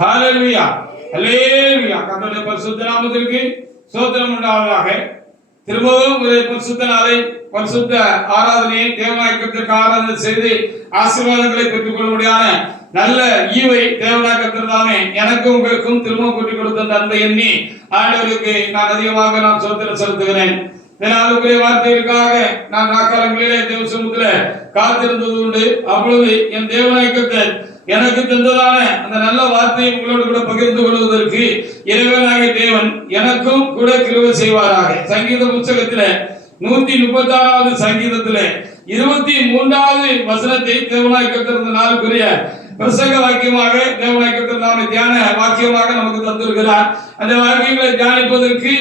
ஹalleluya ஹalleluya. கர்த்தருடைய பரிசுத்த நாமத்திற்கு ஸ்தோத்திரம் உண்டாவதாக. திரும்பவும் ஒரு பரிசுத்த நாளை பரிசுத்த ஆராதனையை தேவநாயகத்திற்கு ஆராதனை செய்து ஆசீர்வாதங்களை பெற்றுக் கொள்ளும்படியான நல்ல ஈவை தேவநாயகத்திற்கு தாமே எனக்கும் உங்களுக்கும் திரும்பவும் கூட்டிக் கொடுத்த நன்மை எண்ணி ஆண்டவருக்கு நான் அதிகமாக ஸ்தோத்திரம் செலுத்துகிறேன். நாளுக்குரிய வார்த்தைகளுக்காக நான் நாட்காலங்களிலே தேவ சமூகத்திலே காத்திருந்தது உண்டு. அப்பொழுது என் தேவநாயகத்தை எனக்கு தந்ததான அந்த நல்ல வார்த்தையை உங்களோடு கூட பகிர்ந்து கொள்வதற்கு இறைவனாகிய தேவன் எனக்கும் கூட கிருபை செய்வாராக. சங்கீத புத்தகத்திலே 136வது சங்கீதத்திலே 23வது வசனத்தை தேவநாயகத்திற்கு நாளுக்குரிய பிரசங்க வாக்கியமாக தேவநாயகத்திற்கு நாம தியான வாக்கியமாக நமக்கு தந்திருக்கிறார். அந்த வாக்கியங்களை தியானிப்பதற்கு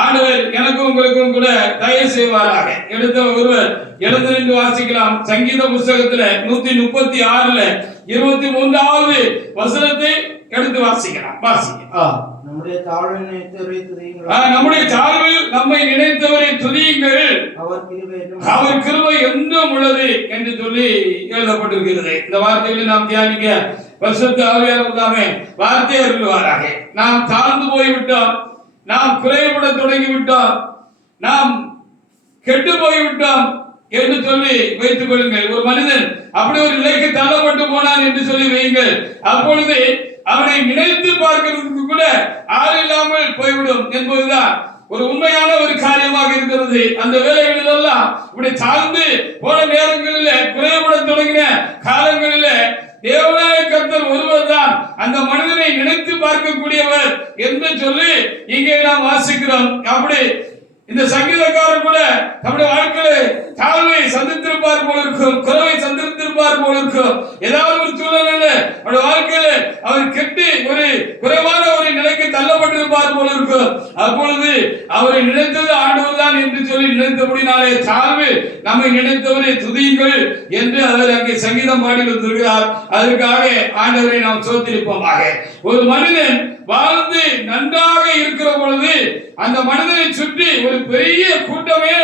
ஆண்டவர் எனக்கும் உங்களுக்கும் கூட தயவு செய்வாராக. எடுத்த ஒருவர் எழுந்திருந்து வாசிக்கலாம். சங்கீத புத்தகத்துல 136ல 23வது வசனத்தை எடுத்து வாசிக்கலாம். நம்முடைய தாழ்வில் நம்மை நினைத்தவரை துதியுங்கள், அவர் கிருபை என்றும் உள்ளது என்று சொல்லி எழுதப்பட்டிருக்கிறது. இந்த வார்த்தைகளை நாம் தியானிக்க பரிசுத்த ஆவியானவர் தாமே வார்த்தை அருள்வாராக. நாம் தாழ்ந்து போய்விட்டோம், நாம் குறைபட தொடங்கிவிட்டோம், நாம் கெட்டு போய்விட்டோம் என்று சொல்லி வைத்துக் கொள்ளுங்கள். ஒரு மனிதன் அப்படி ஒரு நிலைக்கு தள்ளப்பட்டு போனான் என்று சொல்லி வையுங்கள். அப்பொழுது அவனை நினைத்து பார்க்கிறதுக்கு கூட ஆள் இல்லாமல் போய்விடும் என்பதுதான் ஒரு உண்மையான ஒரு காரியமாக இருக்கிறது. அந்த வேலைகளில் எல்லாம் இப்படி தாழ்ந்து போன நேரங்களில் குறைபட தொடங்கின காலங்களில் தேவனாய கர்த்தர் ஒருவர் தான் அந்த மனிதனை நினைத்து பார்க்கக்கூடியவர் என்று சொல்லி இங்கே நாம் வாசிக்கிறோம். அப்படி இந்த சங்கீதக்காரர் கூட நம்முடைய வாழ்க்கையில தாழ்வை சந்தித்திருப்பார் போல இருக்கும், குறைவை சந்தித்திருப்பார் போல இருக்கும். ஏதாவது ஒரு சூழ்நிலையில அவருடைய வாழ்க்கையில அவர் கெட்டு ஒரு குறைவான ஒரு நிலைக்கு தள்ளப்பட்டிருப்பார் போல இருக்கும். அப்பொழுது அவரை நினைத்தது ஆண்டவர் தான் என்று சொல்லி நினைத்தபடினாலே தாழ்வு நம்மை நினைத்தவரை துதியுங்கள் என்று அவர் அங்கே சங்கீதம் பாடி வந்திருக்கிறார். அதற்காக ஆண்டவரை நாம் சோத்திருப்போமாக. ஒரு மனிதன் வாழ்ந்து நன்றாக இருக்கிற பொழுது அந்த மனிதனை சுற்றி ஒரு பெரிய கூட்டமே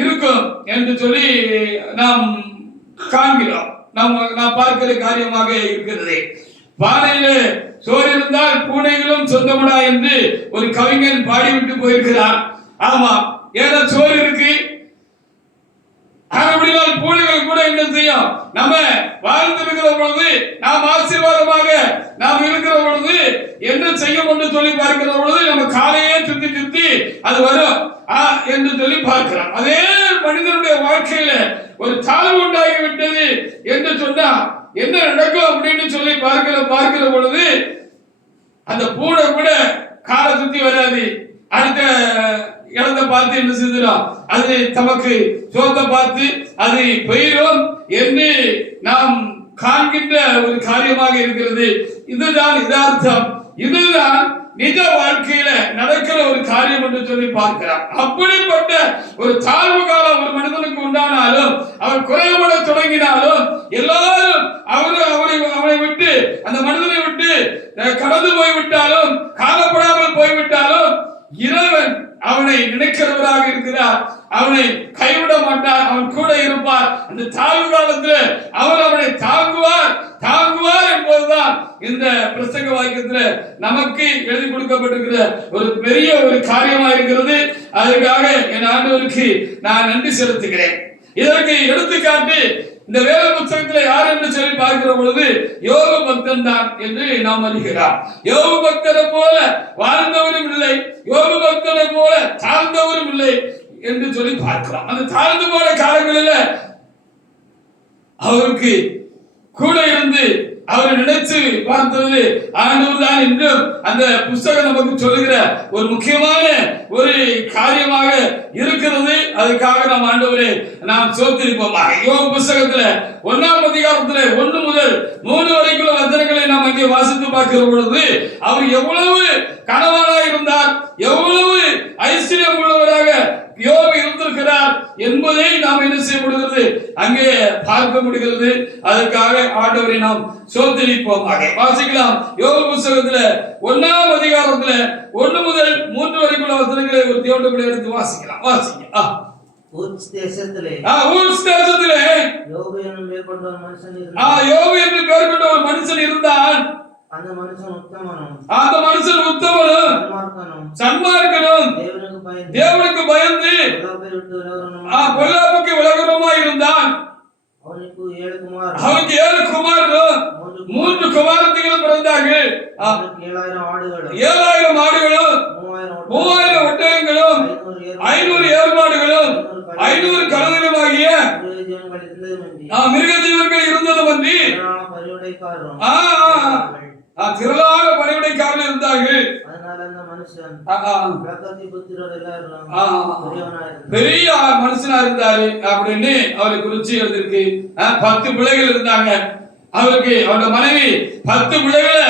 இருக்கும் என்று சொல்லி நாம் காண்கிறோம். நாம் பார்க்கிற காரியமாக இருக்கிறது. பானையில சோறு இருந்தால் பூனைகளும் சொந்தமடா என்று ஒரு கவிஞன் பாடிவிட்டு போயிருக்கிறார். ஆமா, ஏதோ சோறு இருக்கு, அப்படினால் பூனைகள் கூட என்ன செய்யும்? நம்ம வாழ்ந்து இருக்கிற பொழுது, நாம் ஆசீர்வாதமாக நாம் இருக்கிற பொழுது என்ன செய்யும் என்று சொல்லி பார்க்கிற பொழுது நம்ம காலையே சுத்தி சுத்தி அது வரும் என்று சொல்லி பார்க்கிறோம். அதே மனிதனுடைய வாழ்க்கையில ஒரு தாழ்வு உண்டாகி விட்டது என்று சொன்னா என்ன நடக்கும் அப்படின்னு சொல்லி பார்க்கிற பொழுது அந்த பூனை கூட காலை சுத்தி வராது. அடுத்த இடத்தை பார்த்து என்ன செய்கிறோம்? அது தமக்கு சோத்தை பார்த்து அது பெயரும் என்று நாம் காண்கின்ற ஒரு காரியமாக இருக்கிறது. இதுதான் யதார்த்தம், இதுதான் நிஜ வாழ்க்கையில நடக்கிற ஒரு காரியம் என்று சொல்லி பார்க்கிறார். அப்படிப்பட்ட ஒரு தாழ்வு காலம் ஒரு மனிதனுக்கு உண்டானாலும், அவர் குறைபட தொடங்கினாலும், எல்லாரும் அவனை விட்டு அந்த மனிதனை விட்டு கடந்து போய்விட்டாலும், காணப்படாமல் போய்விட்டாலும், இறைவன் அவனை நினைக்கிறவராக இருக்கிறார். அவனை கைவிட மாட்டார், அவன் கூட இருப்பார். அந்த தாழ்வு காலத்தில் அவர் அவனை தாங்குவார் என்பதுதான் இந்த பிரசங்க வாக்கியத்தில் நமக்கு எழுதி கொடுக்கப்பட்டிருக்கிற ஒரு பெரிய ஒரு காரியமாக இருக்கிறது. அதற்காக என் ஆண்டவருக்கு நான் நன்றி செலுத்துகிறேன். இதற்கு எடுத்துக்காட்டு இந்த வேத புத்தகத்தில் யார் என்று சொல்லி பார்க்கிற பொழுது யோபு பக்தன் தான் என்று நாம் அறிகிறோம். யோபு பக்தனை போல வாழ்ந்தவரும் இல்லை, யோபு பக்தனை போல தாழ்ந்தவரும் இல்லை என்று சொல்லி பார்க்கிறோம். அந்த தாழ்ந்து போன காலங்களில் அவருக்கு கூட இருந்து அவரை நினைச்சு பார்த்தது ஆண்டவர் தான் என்றும் அந்த புத்தகம் நமக்கு சொல்லுகிற ஒரு முக்கியமான ஒரு காரியமாக இருக்கிறது. அதுக்காக நாம் ஆண்டவரே நாம் சோத்திருப்போமாக. யோபு புத்தகத்துல 1ஆம் அதிகாரத்துல 1 முதல் 3 வரைக்குள்ள வசனங்களை நாம் அங்கே வாசித்து பார்க்கிற பொழுது அவர் எவ்வளவு கணவனாக இருந்தார், எவ்வளவு ஐஸ்வர்யம் உள்ளவராக யோபு இருந்திருக்கிறார் என்பதை நாம் என்ன செய்ய முடிகிறது? அங்கே பார்க்க முடிகிறது. அதற்காக ஆண்டவரை நாம் சோதரிப்போமாக. வாசிக்கலாம். யோபு புத்தகத்துல 1ஆம் அதிகாரத்துல 1 முதல் 3 வரைக்குள்ள வசனங்களை ஒரு தேவனுடைய எடுத்து வாசிக்கலாம். வாசிங்க. ஊத்ஸ் தேசத்திலே யோபு என்று பெயர் கொண்ட ஒரு மனுஷன் இருந்தான். அந்த மனுஷன் உத்தமனும் சன்மார்க்கனும் தேவனுக்கு பயந்து பொல்லாப்புக்கு விலகுறவமாய் இருந்தான். அவனுக்கு 7 குமாரரும் 3 குமாரத்திகளும் பிறந்தார்கள். 7000 ஆடுகளும் 3000 ஒட்டகங்களும் 500 ஏர்மாடுகளும் 500 கழுதைகளுமாகிய மிருக ஜீவன்கள் இருந்ததுமன்றி திரளான பணிவிடைக்காரர்கள் இருந்தார்கள். பெரிய மனுஷனா இருந்தாரு அப்படின்னு அவரை குறிச்சு எழுதிருக்கு. 10 பிள்ளைகள் இருந்தாங்க அவருக்கு. அவருடைய மனைவி 10 பிள்ளைகளை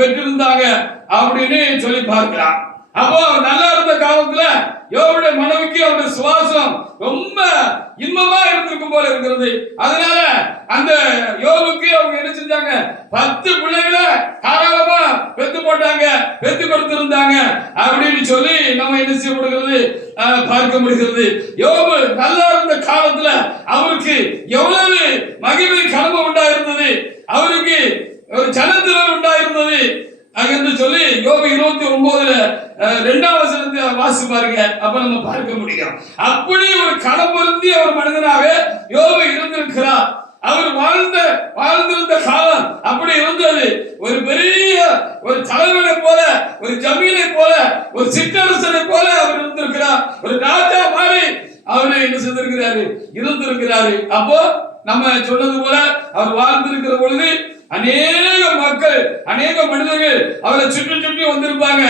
பெற்றிருந்தாங்க அப்படின்னு சொல்லி பார்க்கலாம். அப்போ நல்லா இருந்த காலத்துல யோபுடைய மனைவிக்கு அவருடைய சுவாசம் ரொம்ப இன்பமா இருந்திருக்கும் போல இருக்கிறது. அதனால அந்த யோபுக்கு அவங்க என்ன செஞ்சாங்க, 10 பிள்ளைகளை தாராளமா பெத்து போட்டாங்க, பெத்து கொடுத்திருந்தாங்க அப்படின்னு சொல்லி நம்ம என்ன செய்யப்படுகிறது பார்க்க முடிகிறது. யோபு நல்லா இருந்த காலத்துல அவருக்கு எவ்வளவு மகிமை கனவு உண்டாயிருந்தது, அவருக்கு ஒரு ஜனத்திரள் உண்டாயிருந்தது என்று சொல்லி யோபு 29 2ஆம் வசனத்தை வாசி பாருங்க. அப்ப நம்ம பார்க்க முடியும். அப்படி ஒரு களப்பொருந்தி ஒரு மனிதனாக யோபு இருந்திருக்கிறார். அவர் வாழ்ந்திருந்த காலம் அப்படி இருந்தது. ஒரு பெரிய ஒரு தலைவனை போல, ஒரு ஜமீனை போல, ஒரு சிற்றரசனை போல அவர் இருந்திருக்கிறார். ஒரு ராஜா மாதிரி அவரை என்ன செய்திருக்கிறாரு, இருந்திருக்கிறாரு. அப்போ நம்ம சொன்னது போல அவர் வாழ்ந்திருக்கிற பொழுது அநேக மக்கள், அநேக மனிதர்கள் அவரை சுற்றி வந்திருப்பாங்க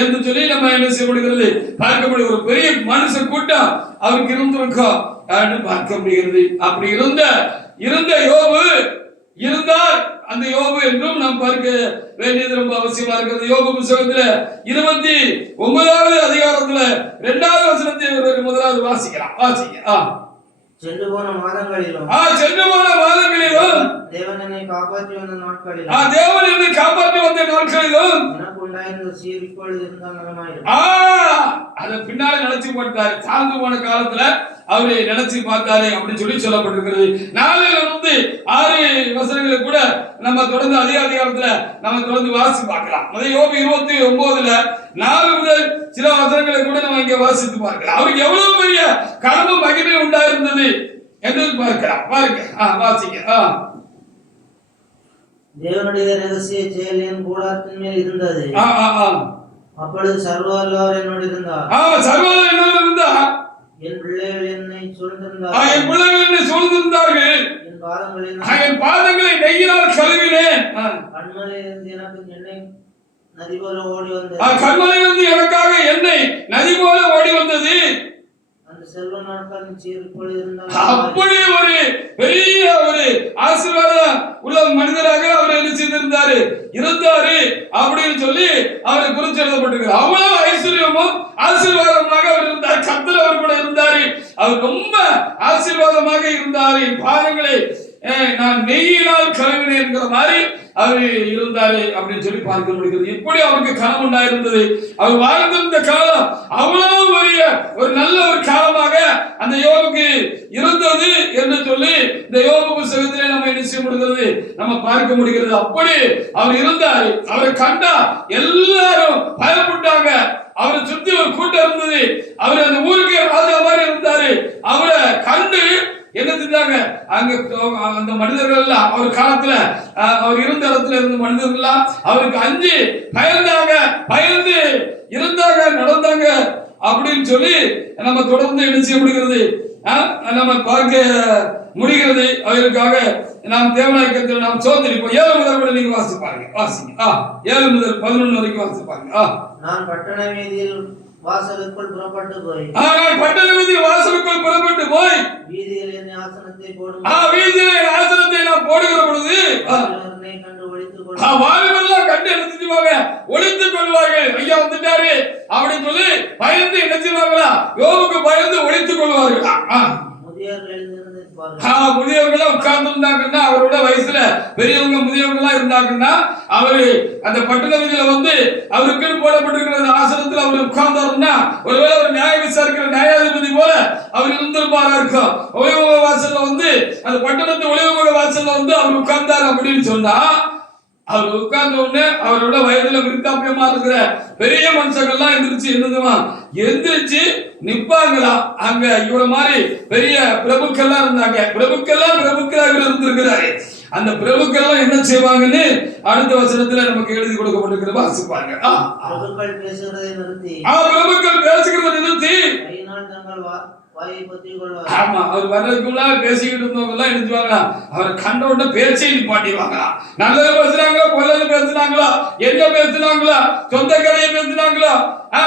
என்று சொல்லி நம்ம என்ன செய்யப்படுகிறது பார்க்க முடியும். ஒரு பெரிய மனுஷ கூட்டம் அவருக்கு இருந்திருக்கோம் பார்க்க முடிகிறது. அப்படி இருந்த யோபு இருந்தார். அந்த யோபு என்றும் நாம் பார்க்க வேண்டியது ரொம்ப அவசியமா இருக்கிறது. யோபு புத்தகத்துல 29வது அதிகாரத்துல 2வது வசனத்தை முதலாவது வாசிக்கலாம். வாசிங்க. சென்று போன மாதங்களிலும் தேவன் என்னை காப்பாற்றி வந்த நாட்களிலும் எனக்கு உண்டாயிருந்த சீர் இப்பொழுது இருந்தால் நலமாயிருக்கும். அதை பின்னாலே நினைச்சு போட்டாரு. தாழ்ந்து போன காலத்துல அவரு நினைச்சு பார்த்தாரு அப்படின்னு சொல்லி சொல்லப்பட்டிருக்கிறது. 4லிருந்து 6 வசனங்களை கூட நம்ம தொடர்ந்து அதே அதிகாரத்துல நம்ம தொடர்ந்து வாசி பார்க்கலாம். யோபு 29ல 4 முதல் சில வசனங்களை கூட நம்ம இங்க வாசித்து பார்க்கலாம். அவருக்கு எவ்வளவு பெரிய கனவு மகிமை உண்டாயிருந்தது என்று பார்க்கலாம். பாருங்க, வாசிங்க. தேவனுடைய ரகசிய செயல் என் கூடாரத்தின் மேல் இருந்தது. அப்பொழுது சர்வவல்லவர் என்னோடு இருந்தார். என் பிள்ளைகள் என்னை சூழ்ந்திருந்தார்கள். என் பாதங்களை நெய்யினால் கழுவினேன். கண்மலையிலிருந்து எனக்கு எண்ணெய் நதி போல ஓடி வந்தது. கண்மலையிலிருந்து எனக்காக எண்ணெய் நதி போல ஓடி வந்தது. அந்த செல்வ நாட்களின் சீர் இப்பொழுது இருந்தால் அப்படி ஒரு பெரிய ஒரு ஆசீர்வாதம் உள்ள மனிதராக அவர் என்ன செய்திருந்தாரு, இருந்தாரு அப்படின்னு சொல்லி அவரை குறிச்சு எழுதப்பட்டிருக்கு. அவ்வளவு ஐஸ்வர்யமும் ஆசீர்வாதமாக அவர் இருந்தார். கர்த்தர் அவர் கூட இருந்தாரு. அவர் ரொம்ப ஆசீர்வாதமாக இருந்தாரு. என் பாதங்களை நான் நெய்யினால் கழுவினேன் என்கிற மாதிரி அவர் இருந்தாரு அப்படின்னு சொல்லி பார்க்க முடிகிறது. இப்படி அவருக்கு கனவு உண்டாயிருந்தது. அவர் வாழ்ந்திருந்த காலம் அவ்வளவு பெரிய ஒரு நல்ல ஒரு காலமாக அந்த யோபுக்கு இருந்தது என்று சொல்லி இந்த யோபு புத்தகத்திலே நம்ம என்ன செய்ய முடிகிறது, நம்ம பார்க்க முடிகிறது. அப்படி அவர் இருந்தாரு. அவரை கண்டா எல்லாரும் பயப்பட்டாங்க. அவரை சுத்தி ஒரு கூட்டம் இருந்தது. அவர் அந்த ஊருக்கே ராஜா மாதிரி இருந்தாரு. அவரை கண்டு என்ன செஞ்சாங்க, அங்க அந்த மனிதர்கள் எல்லாம் அவர் காலத்துல அவர் இருந்த இடத்துல இருந்த மனிதர்கள் எல்லாம் அவருக்கு அஞ்சு பயந்து இருந்தாங்க, நடந்தாங்க அப்படின்னு சொல்லி நம்ம தொடர்ந்து என்ன செய்ய முடிகிறது, நம்ம பார்க்க முடிகிறது. அவருக்காக நாம் தேவநாயகத்தில் நாம் சோதரிப்போம். 7 முதல் கூட நீங்க வாசிப்பாருங்க. வாசிங்க. 7 முதல் 11 வரைக்கும் வாசிப்பாருங்க. நான் பட்டண வீதியில் வாசலுக்குள் புறப்பட்டு போய் வீதியில் என் ஆசனத்தை போடும். வீதியில் என் ஆசனத்தை நான் போடுகிற பொழுது கண்டு ஒழித்துக் வாலிபெல்லாம் கண்டு என்ன செஞ்சுவாங்க, ஒழித்துக் கொள்வார்கள். ஐயா வந்துட்டாரு அப்படின்னு சொல்லி பயந்து என்ன செய்வாங்களா, யோபுக்கு பயந்து ஒழித்துக் கொள்வார்களா. முதியவர்களா உட்கார்ந்து இருந்தாங்கன்னா, அவரோட வயசுல பெரியவங்க முதியவர்களா இருந்தாங்கன்னா, அவரு அந்த பட்டண வீதியில வந்து அவருக்கு போடப்பட்டிருக்கிற ஆசனத்தில் அவர் உட்கார்ந்தாருன்னா, ஒருவேளை அவர் நியாய விசாரிக்கிற நியாயாதிபதி போல அவர் இருந்திருப்பாரா இருக்கும். ஒளிமுக வாசல்ல வந்து அந்த பட்டணத்து ஒளிமுக வாசல்ல வந்து அவர் உட்கார்ந்தார் அப்படின்னு சொன்னா, அவர் உட்கார்ந்த உடனே அவரோட வயதுல விருத்தாப்பியமா இருக்கிற பெரிய மனுஷங்கள்லாம் எந்திரிச்சு நிப்பாங்களா. அங்க இவர மாதிரி பெரிய பிரபுக்கள்லாம் இருந்தாங்க. பிரபுக்களாக இருந்திருக்கிறாரு. அந்த பிரபுக்கள் என்ன செய்வாங்கன்னு அடுத்த வசனத்துல நமக்கு எழுதி கொடுக்கப்பட்டிருக்கிற வாசிப்பாங்க. பிரபுக்கள் பேசுகிறதை நிறுத்தி ஆமா, அவர் வர்றதுக்குள்ள பேசிக்கிட்டு இருந்தவங்க எல்லாம் எழுந்துவாங்களா, அவரை கண்ட உடனே பேச்சை நிப்பாட்டிடுவாங்களா. நல்லது பேசுறாங்களா, பொல்லது பேசுனாங்களா, என்ன பேசுனாங்களா, சொந்த கதையை பேசுனாங்களா,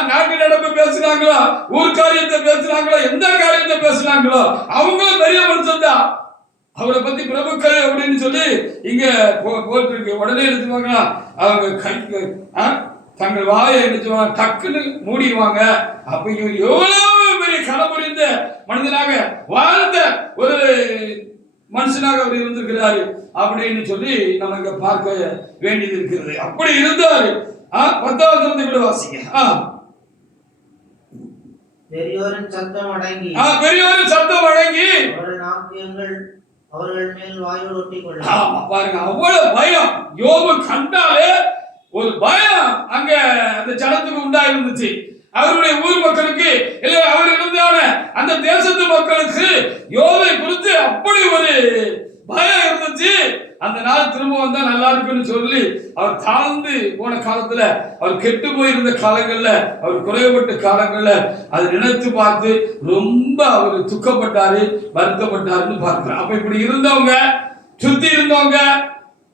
நாட்டு நடப்பு பேசுனாங்களா, ஊர் காரியத்தை பேசுனாங்களா, எந்த காரியத்தை பேசுனாங்களோ அவங்களும் பெரிய மனுஷன் தான். அவரை பத்தி பிரபுக்கள் அப்படின்னு சொல்லி இங்க போட்டிருக்கு. உடனே எழுதுவாங்களா, அவங்க கைக்கு தங்கள் வாயை எழுதுவாங்க, டக்குன்னு மூடிடுவாங்க. அப்ப இவர் எவ்வளவு பெரிய கனபுரிந்த மனிதனாக வாழ்ந்த ஒரு மனுஷனாக அவர் இருந்திருக்கிறாரு அப்படின்னு சொல்லி நம்ம இங்க பார்க்க வேண்டியது இருக்கிறது. அப்படி இருந்தாரு. 10வது கூட வாசிங்க. பெரியோரின் சத்தம் அடங்கி அவர்கள் மேல் வாயோடு ஒட்டிக்கொள்ள. ஆமா, பாருங்க, அவ்வளவு பயம். யோபு கண்டாலே ஒரு பயம் அங்க அந்த ஜனத்துக்கு உண்டாயிருந்துச்சு. அவருடைய ஊர் மக்களுக்கு, இல்ல அவர் இருந்தான அந்த தேசத்து மக்களுக்கு யோபை குறித்து அப்படி ஒரு பயம் இருந்துச்சு. அந்த நாள் திரும்ப வந்தா நல்லா இருக்குன்னு சொல்லி அவர் தாழ்ந்து போன காலத்துல, அவர் கெட்டு போயிருந்த காலங்கள்ல, அவர் குறைவுபட்ட காலங்கள்ல அதை நினைத்து பார்த்து ரொம்ப அவர் துக்கப்பட்டாரு, வருத்தப்பட்டாருன்னு பார்க்கிறோம். அப்ப இப்படி இருந்தவங்க, சுத்தி இருந்தவங்க,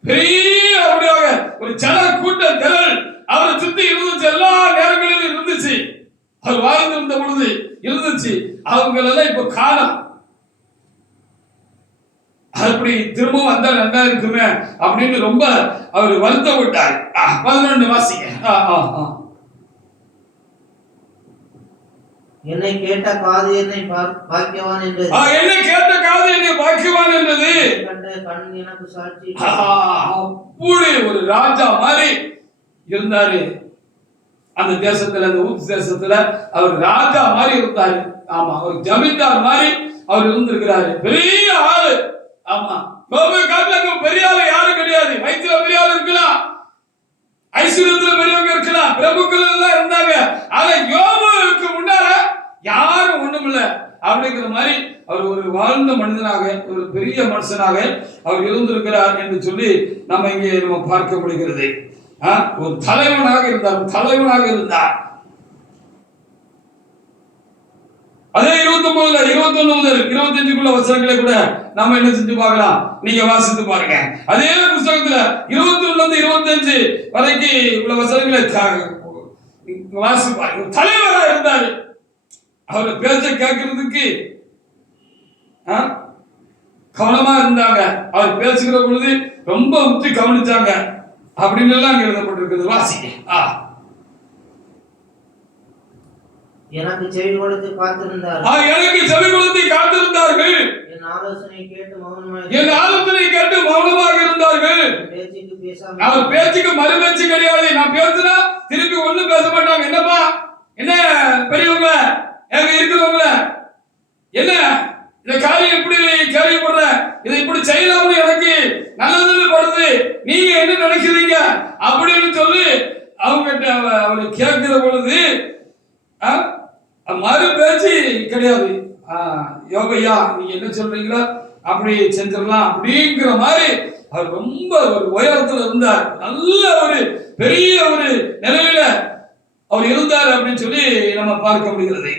பெரிய அப்படியாக ஒரு ஜன கூட்ட திரள் அவரை சுத்தி இருந்துச்சு. எல்லா நேரங்களிலும் இருந்துச்சு. அவர் வாழ்ந்திருந்த பொழுது இருந்துச்சு. அவங்களெல்லாம் இப்ப காணோம். அப்படி திரும்ப வந்தா நல்லா இருக்குமே அப்படின்னு ரொம்ப அவர் வருத்தப்பட்டார். 11 வாசிங்க. என்னை கேட்ட காது என்னை பாக்கியவான் என்றது. கண் எனக்கு சாட்சி. அப்படி ஒரு ராஜா மாதிரி இருந்தாரு அந்த தேசத்துல, அந்த ஊர் தேசத்துல அவர் ராஜா மாதிரி இருந்தாரு. ஆமா, அவர் ஜமீன்தார் மாதிரி அவர் இருந்திருக்கிறாரு. பெரிய ஆளு. ஆமா, பெரிய ஆளு யாரும் கிடையாது. வயிற்றுல பெரிய ஆளு இருக்கலாம், ஐஸ்வர்யத்துல பெரியவங்க இருக்கலாம், பிரபுக்கள் எல்லாம் இருந்தாங்க. ஆனா யோபுவுக்கு முன்னால யாரும் ஒண்ணும் இல்ல அப்படிங்கிற மாதிரி அவர் ஒரு வாழ்ந்த மனிதனாக, ஒரு பெரிய மனுஷனாக அவர் இருந்திருக்கிறார் என்று சொல்லி நம்ம இங்கே நம்ம பார்க்க முடிகிறது. ஒரு தலைவனாக இருந்தார். அதே 29 21 முதல் 25 வசனங்களை கூட நம்ம என்ன செஞ்சு பார்க்கலாம், நீங்க வாசித்து பாருங்க. அதே புத்தகத்துல 21 25 வரைக்கும் உள்ள வசனங்களை வாசித்து பாருங்க. தலைவராக இருந்தாரு. அவரை பேச்ச கேட்கறதுக்கு கவனமா இருந்தாங்க. அவர் பேசுகிற பொழுது ரொம்ப உத்தி கவனிச்சாங்க அப்படின்னு எல்லாம் அங்க எழுதப்பட்டிருக்கிறது. வாசிங்க. எனக்கு செவி கொடுத்து காத்திருந்தார்கள். என் ஆலோசனை கேட்டு மௌனமாக இருந்தார்கள். அவர் பேச்சுக்கு மறுபேச்சு கிடையாது. நான் பேசுனா திருப்பி ஒண்ணும் பேச மாட்டாங்க. என்னப்பா, என்ன பெரியவங்க, எங்க இருக்கிறவங்க, என்ன இந்த காரியம் இப்படி கேள்விப்படுற, இதை இப்படி செய்யலாம்னு எனக்கு நல்லது படுது, நீங்க என்ன நினைக்கிறீங்க அப்படின்னு சொல்லி அவங்க அவரை கேட்கிற பொழுது மறு பேச்சு கிடையாது. யோகையா, நீங்க என்ன சொல்றீங்களோ அப்படி செஞ்சிடலாம் அப்படிங்கிற மாதிரி அவர் ரொம்ப ஒரு உயரத்துல இருந்தார். நல்ல ஒரு பெரிய ஒரு நிலையில அவர் இருந்தார் அப்படின்னு சொல்லி நம்ம பார்க்க முடிகிறது.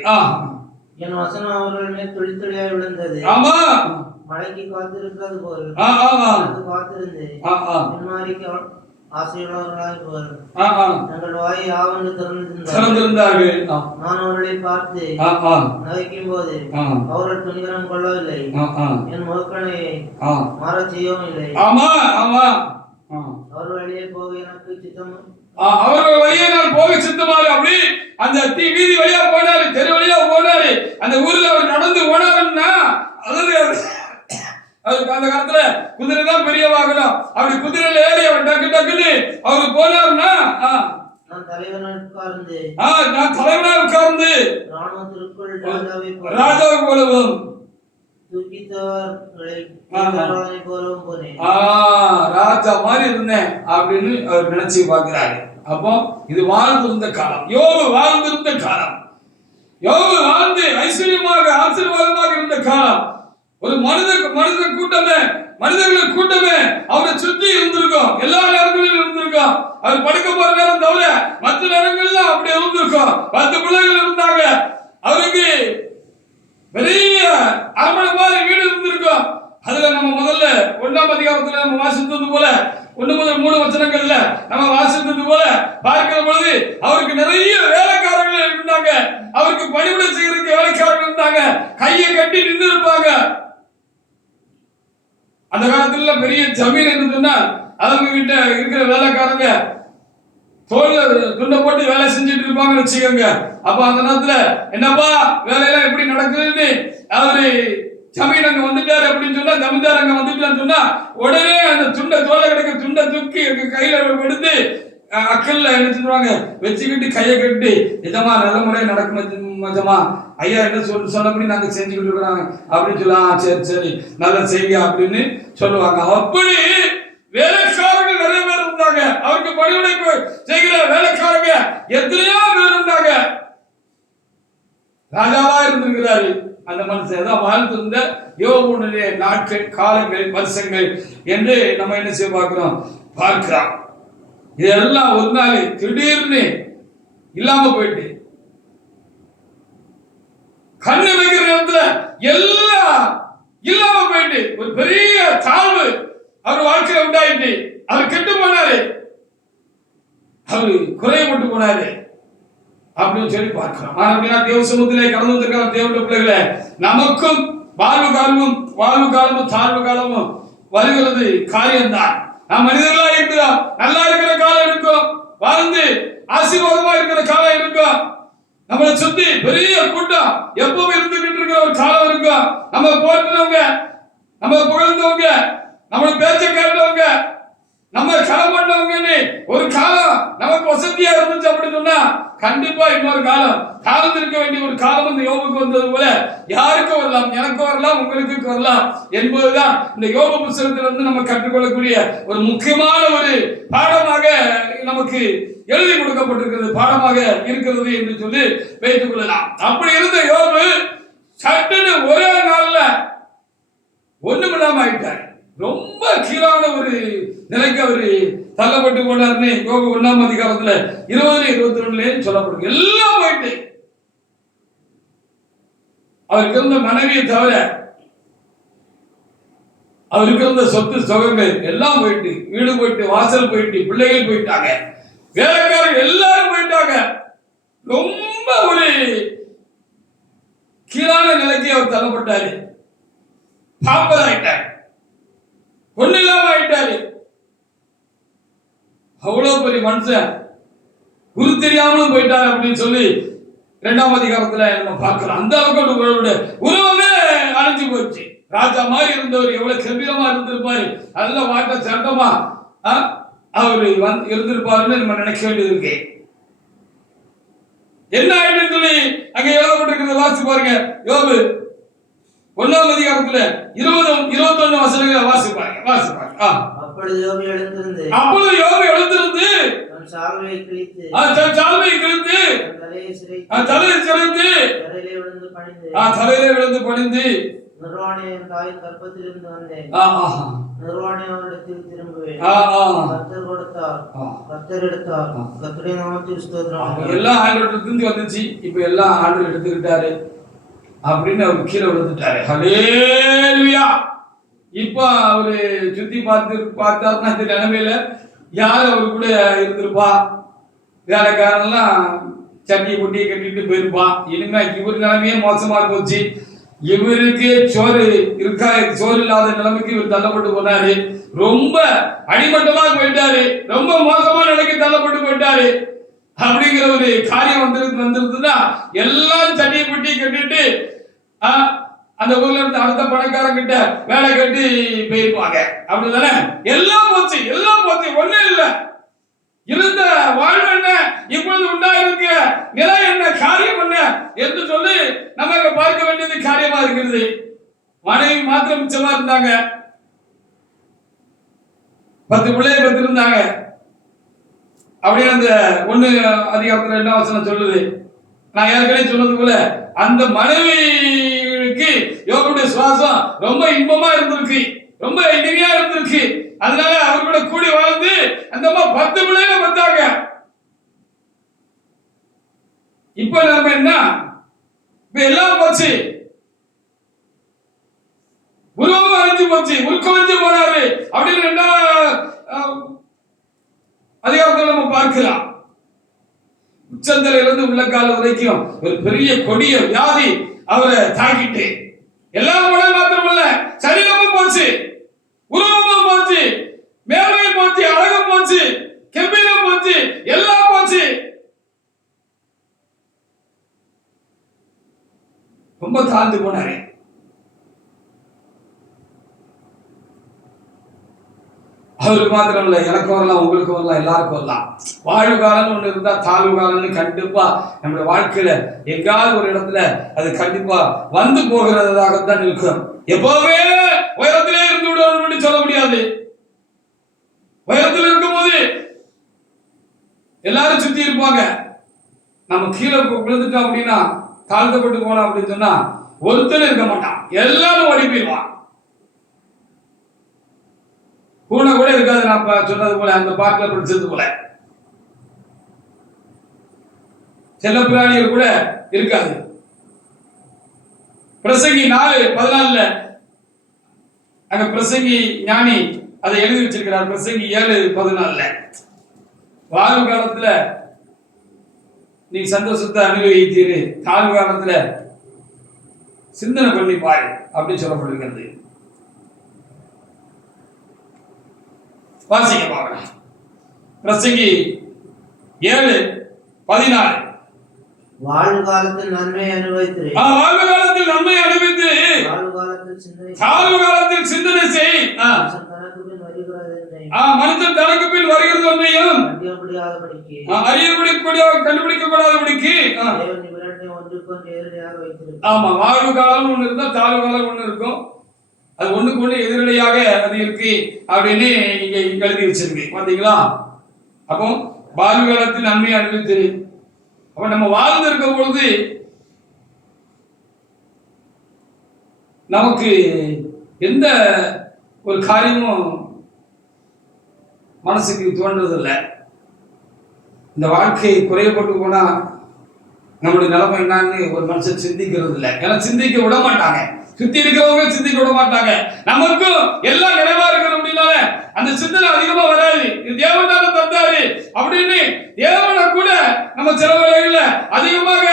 என் வசனம் அவர்கள் மேல் துளி துளியாய் விழுந்தது. ஆமா, மழைக்கு காத்திருக்கிறது போல் காத்திருந்து ஆசையுள்ளவர்களாய் போவார்கள். தங்கள் வாயை ஆவென்று திறந்திருந்தார்கள். நான் அவர்களை பார்த்து நகைக்கும் போது அவர்கள் துணிகரம் கொள்ளவில்லை, என் முகக்கனை மாறச் செய்யவும் இல்லை. அவர் வழியே போக எனக்கு சித்தம், அவர்கள் வழியே நான் போக சித்தமாறு. அப்படி அந்த வீதி வழியா போனாரு, தெரு வழியா போனாரு, அந்த ஊர்ல அவர் நடந்து போனாருன்னா, அதாவது அதுக்கு அந்த காலத்துல குதிரை தான் பெரிய வாகனம். அப்படி குதிரையில ஏறி அவர் டக்குன்னு அவரு போனாருன்னா, நான் தலைவனாக உட்கார்ந்து ராஜாவை போலவும் ராஜா மாதிரி இருந்தேன் அப்படின்னு அவர் நினைச்சு பார்க்கிறாரு. அப்போ இது வாழ்ந்திருந்த காலம், யோபு வாழ்ந்திருந்த காலம், யோபு வாழ்ந்து ஐஸ்வர்யமாக ஆசீர்வாதமாக இருந்த காலம். ஒரு மனிதர்கள் கூட்டமே அவரை சுற்றி இருந்திருக்கும், எல்லா நேரங்களிலும் இருந்திருக்கும். அவர் படுக்க போற நேரம் தவிர மற்ற நேரங்கள்லாம் அப்படி இருந்திருக்கும். 10 பிள்ளைகள் இருந்தாங்க, அவருக்கு பெரிய அரண்மனை மாதிரி வீடு இருந்திருக்கும். அதுல நம்ம முதல்ல 1ஆம் அதிகாரத்துல நம்ம வாசித்தது போல 1 முதல் 3 வசனங்கள்ல நம்ம வாசித்தது போல பார்க்கிற பொழுது அவருக்கு நிறைய வேலைக்காரர்கள் இருந்தாங்க, அவருக்கு பணிவிடை செய்யறதுக்கு வேலைக்காரர்கள் இருந்தாங்க, கையை கட்டி நின்று இருப்பாங்க. அந்த காலத்துல பெரிய ஜமீன் என்று சொன்னா அவங்க கிட்ட இருக்கிற வேலைக்காரங்க தோல்ல துண்டை போட்டு வேலை செஞ்சுட்டு இருப்பாங்கன்னு வச்சுக்கோங்க. அப்ப அந்த நேரத்துல என்னப்பா வேலையெல்லாம் எப்படி நடக்குதுன்னு அவரு ஜமீன் அங்க வந்துட்டாரு அப்படின்னு சொன்னா, ஜமீன்தார் அங்க வந்துட்டான்னு சொன்னா உடனே அந்த தோலை கிடைக்க துண்டை தூக்கி கையில எடுத்து அக்கல்ல என்ன சொல்லுவாங்க வச்சுக்கிட்டு கையை கட்டி, நிஜமா நல்ல முறையை நடக்கும் மஜமா ஐயா என்ன சொன்னபடி நாங்க செஞ்சுக்கிட்டு இருக்கிறாங்க அப்படின்னு சொல்லலாம். சரி சரி நல்ல செய்தி அப்படின்னு சொல்லுவாங்க. அப்படி வேலைக்காரர்கள் நிறைய பேர் இருந்தாங்க, அவருக்கு பணிவிடை செய்கிற வேலைக்காரங்க எத்தனையோ பேர் இருந்தாங்க. ராஜாவா இருந்திருக்கிறாரு அந்த மனுஷன். ஏதோ வாழ்ந்திருந்த யோபுடைய நாட்கள், காலங்கள், வருஷங்கள் என்று நம்ம என்ன செய்ய பார்க்கிறோம். இதெல்லாம் ஒரு நாள் திடீர்னு இல்லாம போயிட்டு, கண்ணு வைக்கிற நேரத்துல எல்லாம் இல்லாம போயிட்டு, ஒரு பெரிய தாழ்வு அவர் வாழ்க்கையில உண்டாயிட்டு, அவர் கெட்டு போனாரு, அவரு குறையப்பட்டு போனாரு அப்படின்னு சொல்லி பார்க்கிறோம். அப்படின்னா தேவ சமூகத்திலே கடந்து வந்திருக்கிற தேவனுடைய பிள்ளைகளே, நமக்கும் வாழ்வு காலமும் தாழ்வு காலமும் வருகிறது காரியம்தான். நாம் மனிதர்களா இருக்கிறோம், நல்லா இருக்கிற காலம் இருக்கும், வாழ்ந்து ஆசீர்வாதமா இருக்கிற காலம் இருக்கும், நம்மளை சுத்தி பெரிய கூட்டம் எப்பவும் இருந்துகிட்டு இருக்கிற ஒரு காலம் இருக்கும். நம்ம போட்டுனவங்க, நம்ம புகழ்ந்தவங்க, நம்ம பேச்ச கேட்டவங்க, நம்ம களம் பண்ணவங்கன்னு ஒரு காலம் நமக்கு வசதியா இருந்துச்சு அப்படின்னு சொன்னா, கண்டிப்பா இன்னொரு காலம் இருக்க வேண்டிய ஒரு காலம் இந்த யோபுக்கு வந்தது போல யாருக்கும் வரலாம், எனக்கு வரலாம், உங்களுக்கு வரலாம் என்பதுதான் இந்த யோபு புத்தகத்திலிருந்து நம்ம கற்றுக்கொள்ளக்கூடிய ஒரு முக்கியமான ஒரு பாடமாக நமக்கு எழுதி கொடுக்கப்பட்டிருக்கிறது, பாடமாக இருக்கிறது என்று சொல்லி வைத்துக் கொள்ளலாம். அப்படி இருந்த யோபு சட்டுன்னு ஒரே நாள்ல ஒண்ணுமில்லாம ஆயிட்டார். ரொம்ப கீழான ஒரு நிலைக்கு அவரு தள்ளப்பட்டு போனார்னு யோபு 1ஆம் அதிகாரத்துல 20-22 சொல்லப்படுது. எல்லாம் போயிட்டு, அவருக்கு இருந்த மனைவியை தவிர அவருக்கு இருந்த சொத்து சுகங்கள் எல்லாம் போயிட்டு, வீடு போயிட்டு, வாசல் போயிட்டு, பிள்ளைகள் போயிட்டாங்க, வேலைக்காரர்கள் எல்லாரும் போயிட்டாங்க. ரொம்ப ஒரு கீழான நிலைக்கு அவர் தள்ளப்பட்டாரு, பாப்பர் ஆயிட்டார், ஒண்ணு இல்லாம ஆயிட்டாரு. அவ்வளவு பெரிய மனுஷன் குரு தெரியாமலும் போயிட்டாரு அப்படின்னு சொல்லி 2ஆம் அதிகாரத்துல நம்ம பார்க்கிறோம். அந்த அளவுக்கு உருவமே அழிஞ்சு போச்சு. ராஜா மாதிரி இருந்தவர் எவ்வளவு கம்பீரமா இருந்திருப்பாரு, அதெல்லாம் வாட்ட சட்டமா அவரு இருந்திருப்பாருன்னு நம்ம நினைக்க வேண்டியது இருக்கு. என்ன ஆயிட்டு சொல்லி அங்க எழுதப்பட்டிருக்கிறத வாசிச்சு பாருங்க. யோபு 1ஆம் அதிகாரத்துல 20-21 வசனங்களை வாசிப்பாங்க. அப்பொழுது யோபு எழுந்திருந்து தன் சால்வையை கிழித்து தலையை சிரைத்து தலையிலே விழுந்து பணிந்து, நிர்வாணி என் தாயின் கர்ப்பத்திலிருந்து வந்தேன், நிர்வாணி அவரிடத்தில் திரும்புவேன், கர்த்தர் கொடுத்தார், கர்த்தர் எடுத்தார், கர்த்தருடைய நாமத்தில் ஸ்தோத்திரம். எல்லாம் ஆண்டவரிடத்துல இருந்து வந்துச்சு, இப்ப எல்லாம் ஆண்டவர் எடுத்துக்கிட்டாரு அப்படின்னு அவர் கீழே விழுந்துட்டாரு. ஹல்லேலூயா. இப்ப அவரு சுத்தி பார்த்தாருன்னா இந்த நிலைமையில யார் அவரு கூட இருந்திருப்பா? வேலைக்காரெல்லாம் சட்டியை பொட்டியை கட்டிட்டு போயிருப்பான். இனிமே இவர் நிலைமையே மோசமா போச்சு. இவருக்கு சோறு இல்லாத நிலைமைக்கு இவர் தள்ளப்பட்டு போனாரு. ரொம்ப அடிமட்டமா போயிட்டாரு, ரொம்ப மோசமான நிலைக்கு தள்ளப்பட்டு போயிட்டாரு. அப்படிங்கிற ஒரு காரியம் வந்திருந்ததுன்னா எல்லாம் சட்டியை பொட்டியை கட்டிட்டு அந்த ஊர்ல இருந்து அடுத்த பணக்காரன் கிட்ட வேலை கட்டி போயிருப்பாங்க. அப்படிதானே? எல்லாம் போச்சு, ஒண்ணு இல்ல. இருந்த வாழ்வு என்ன, இப்பொழுது உண்டாயிருக்க நிலை என்ன, காரியம் என்ன என்று சொல்லி நம்ம பார்க்க வேண்டியது காரியமா இருக்கிறது. மனைவி மாத்திரம் மிச்சமா இருந்தாங்க. 10 பிள்ளைய பெற்றிருந்தாங்க. அப்படியே அந்த 1 அதிகாரத்துல 2ஆம் வசனம் சொல்லுது. நான் ஏற்கனவே சொன்னது போல அந்த மனைவிக்கு யோபுடைய சுவாசம் ரொம்ப இன்பமா இருந்திருக்கு, ரொம்ப இனிமையா இருந்திருக்கு. அதனால அவர் கூட கூடி வாழ்ந்து அந்த 10 பிள்ளைகளை பெற்றாங்க. இப்ப நம்ம என்ன, இப்ப எல்லாம் போச்சு, உருவம் அழிஞ்சு போச்சு, உருக்கமஞ்சு போனாரு அப்படின்னு 2ஆம் அதிகாரத்தில் நம்ம பார்க்கலாம். உச்சந்தலையிலிருந்து உள்ளங்கால் வரைக்கும் ஒரு பெரிய கொடிய வியாதி அவரை தாக்கிட்டு எல்லாம் போல மாத்திரமல்ல, சரீரமும் போச்சு, உருவமும் போச்சு, மேன்மையும் போச்சு, அழகும் போச்சு, கம்பீரம் போச்சு, எல்லாம் போச்சு. ரொம்ப தாழ்ந்து போனாரு. அவருக்கு மாத்திரம் இல்லை, எனக்கு வரலாம், உங்களுக்கு வரலாம், எல்லாருக்கும் வரலாம். வாழ்வு காலம்னு ஒண்ணு இருந்தா தாழ்வு காலம்னு கண்டிப்பா நம்முடைய வாழ்க்கையில எங்காவது ஒரு இடத்துல அது கண்டிப்பா வந்து போகிறதாகத்தான் இருக்கும். எப்பவுமே உயரத்திலே இருந்து விடுவோம்னு சொல்ல முடியாது. உயரத்தில் இருக்கும் போது எல்லாரும் சுத்தி இருப்பாங்க. நம்ம கீழே விழுந்துட்டோம் அப்படின்னா, தாழ்த்தப்பட்டு போனோம் அப்படின்னு சொன்னா ஒருத்தர் இருக்க மாட்டான், எல்லாரும் ஓடி போயிடுவான். பூனை கூட இருக்காது. நான் சொன்னது போல, அந்த பாட்டில் படிச்சது போல, செல்ல பிராணிகள் கூட இருக்காது. பிரசங்கி 4:14 அங்க பிரசங்கி ஞானி அதை எழுதி வச்சிருக்கிறார். பிரசங்கி 7:14 வாழ்வு காலத்துல நீ சந்தோஷத்தை அனுபவித்தீரு, தாழ்வு காலத்துல சிந்தனை பண்ணி பாரு அப்படின்னு சொல்லப்பட்டிருக்கிறது. வாசிக்க பார்க்கலாம். பிரசங்கி 7:14 வாழ்வு காலத்தில் நன்மை அனுபவித்து, வாழ்வு காலத்தில் நன்மை அனுபவித்து, தாழ்வு காலத்தில் சிந்தனை செய். மனிதன் தனக்கு பின் வருகிறது ஒன்றையும் கண்டுபிடிக்கப்படாதபடிக்கு. ஆமா, வாழ்வு காலம் ஒண்ணு இருந்தா தாழ்வு காலம் ஒண்ணு இருக்கும். அது ஒண்ணுக்கு ஒண்ணு எதிரடையாக அது இருக்கு அப்படின்னு இங்க எழுதி வச்சிருக்கு, பாத்தீங்களா? அப்போ வாழ்வு காலத்தில் நன்மை அனுபவித்து, அப்ப நம்ம வாழ்ந்து இருக்கும் பொழுது நமக்கு எந்த ஒரு காரியமும் மனசுக்கு தோன்றதில்லை. இந்த வாழ்க்கை குறையப்பட்டு போனா நம்முடைய நிலைமை என்னன்னு ஒரு மனுஷன் சிந்திக்கிறது இல்லை. ஏன்னா சிந்திக்க விட மாட்டாங்க, சுத்தி இருக்கிறவங்க சிந்திக்க விட மாட்டாங்க. நமக்கும் எல்லாம் நிறைவா இருக்கிற அப்படின்னால அந்த சிந்தனை அதிகமா வராது. தேவனால தந்தாரு அப்படின்னு தேவனை கூட நம்ம சில வேளைகள்ல அதிகமாக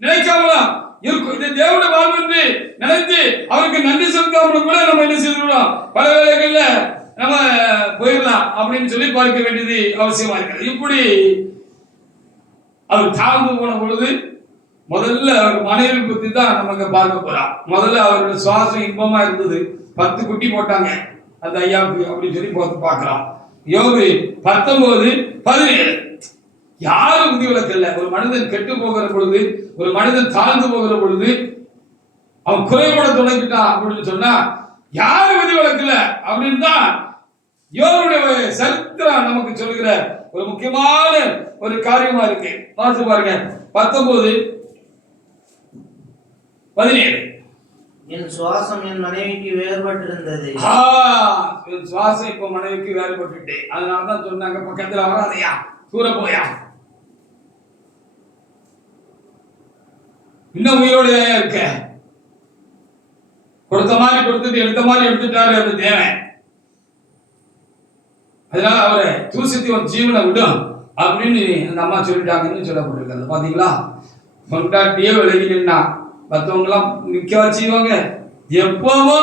நினைக்காமலாம் இருக்கும். இது தேவனுடைய வாழ்வு என்று நினைத்து அவருக்கு நன்றி செலுத்தாமல் கூட நம்ம என்ன செய்துவிடும், பல வேளைகள்ல நம்ம போயிடலாம் அப்படின்னு சொல்லி பார்க்க வேண்டியது அவசியமா இருக்கிறது. இப்படி அவர் தாழ்ந்து போன பொழுது முதல்ல அவர் மனைவி பத்தி தான் நமக்கு பார்க்க போறோம். முதல்ல அவருடைய சுவாசம் இன்பமா இருந்தது. 10 குட்டி போட்டாங்க அந்த ஐயாவுக்கு அப்படின்னு சொல்லி பார்க்கலாம். யோபு 19:17 யாரும் விதிவிலக்கு இல்லை. ஒரு மனிதன் கெட்டு போகிற பொழுது, ஒரு மனிதன் தாழ்ந்து போகிற பொழுது, அவன் குறைபட தொடங்கிட்டான் அப்படின்னு சொன்னா யாரும் விதிவிலக்கு இல்லை அப்படின்னு தான் யோபுடைய சரித்திரம் நமக்கு சொல்லுகிற ஒரு முக்கியமான ஒரு காரியமா இருக்கு. பார்த்து பாருங்க 19:17 என் சுவாசம் என் மனைவிக்கு வேறுபட்டிருந்தது. என் சுவாசம் இப்ப மனைவிக்கு வேறுபட்டு, அதனாலதான் சொன்னாங்க பக்கத்துல வராதையா, தூர போயா, இன்னும் உயிரோட இருக்க, கொடுத்த மாதிரி கொடுத்துட்டு எடுத்த மாதிரி எடுத்துட்டாரு அந்த தேவன். அதனால அவரை தூசித்து ஒரு ஜீவனை விடும் அப்படின்னு அந்த அம்மா சொல்லிட்டாங்கன்னு சொல்லப்பட்டிருக்காங்க. பாத்தீங்களா? கொண்டாட்டியே விலகினா மற்றவங்க எல்லாம் நிக்க வச்சுவாங்க. எப்பவோ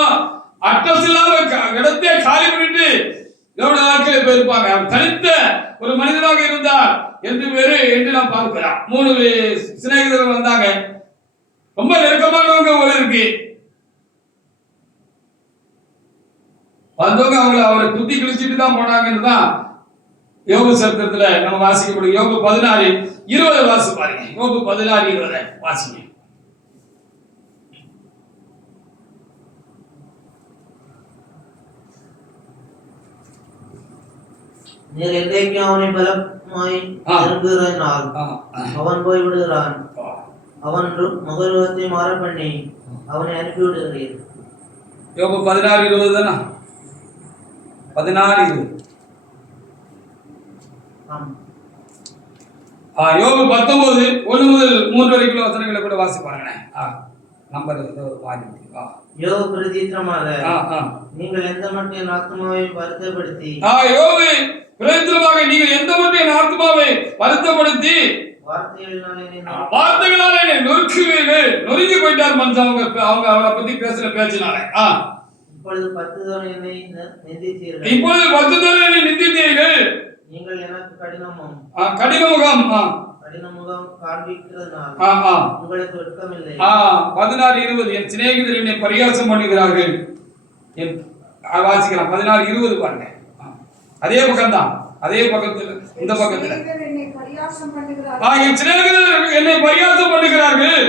அட்ரஸ் இல்லாம இடத்தையே காலி பண்ணிட்டு எவ்வளவு நாட்கள் போயிருப்பாங்க. அவர் தனித்த ஒரு மனிதனாக இருந்தார் என்று நாம் பார்க்கிறோம். 3 சிநேகிதர்கள் வந்தாங்க, ரொம்ப நெருக்கமானவங்க ஒரு இருக்கு. வந்தவங்க அவரை குத்தி கிழிச்சிட்டு தான் போனாங்கன்னு தான் யோபு சரித்திரத்துல நம்ம வாசிக்கக்கூடிய யோபு 16:20 வாசி பாருங்க. யோபு 16:20 வாசிங்க. நீர் என்றைக்கும் அவனை பலமாய் நெருங்குகிறதினால் அவன் போய் விடுகிறான். அவன் முகத்தை மாற பண்ணி அவனை அனுப்பிவிடுகிறீர். யோபு 16:20 தானா? 16:20. யோபு 19:1 முதல் 3 வரைக்கும் வசனங்களை கூட வாசிப்பாருங்க. நம்பர் வாங்கி யோபு பிரதித்திரமாக நீங்கள் எந்த மட்டும் என் ஆத்மாவை வருத்தப்படுத்தி யோபு பிரதித்திரமாக நீங்கள் எந்த மட்டும் என் ஆத்மாவை வருத்தப்படுத்தி வார்த்தைகளாலே நொறுக்குவீர்கள். நொறுங்கி போயிட்டார் மனுஷன். அவங்க அவரை பத்தி பேசுற பேச்சினால இப்பொழுது 10 தடவை என்னை நிந்தித்தீர்கள். இப்பொழுது 10 தடவை என்னை நிந்தித்தீர்கள். நீங்கள் எனக்கு கடினமுகம் காண்பிக்கிறதுனால் உங்களுக்கு வெட்கமில்லை. 16:20 என் சிநேகிதர் என்னை பரியாசம் பண்ணுகிறார்கள். வாசிக்கலாம் 16:20 பாருங்க. அதே பக்கம்தான், அதே பக்கத்துல இந்த பக்கத்துல என் சிநேகிதர் என்னை பரியாசம் பண்ணுகிறார்கள்.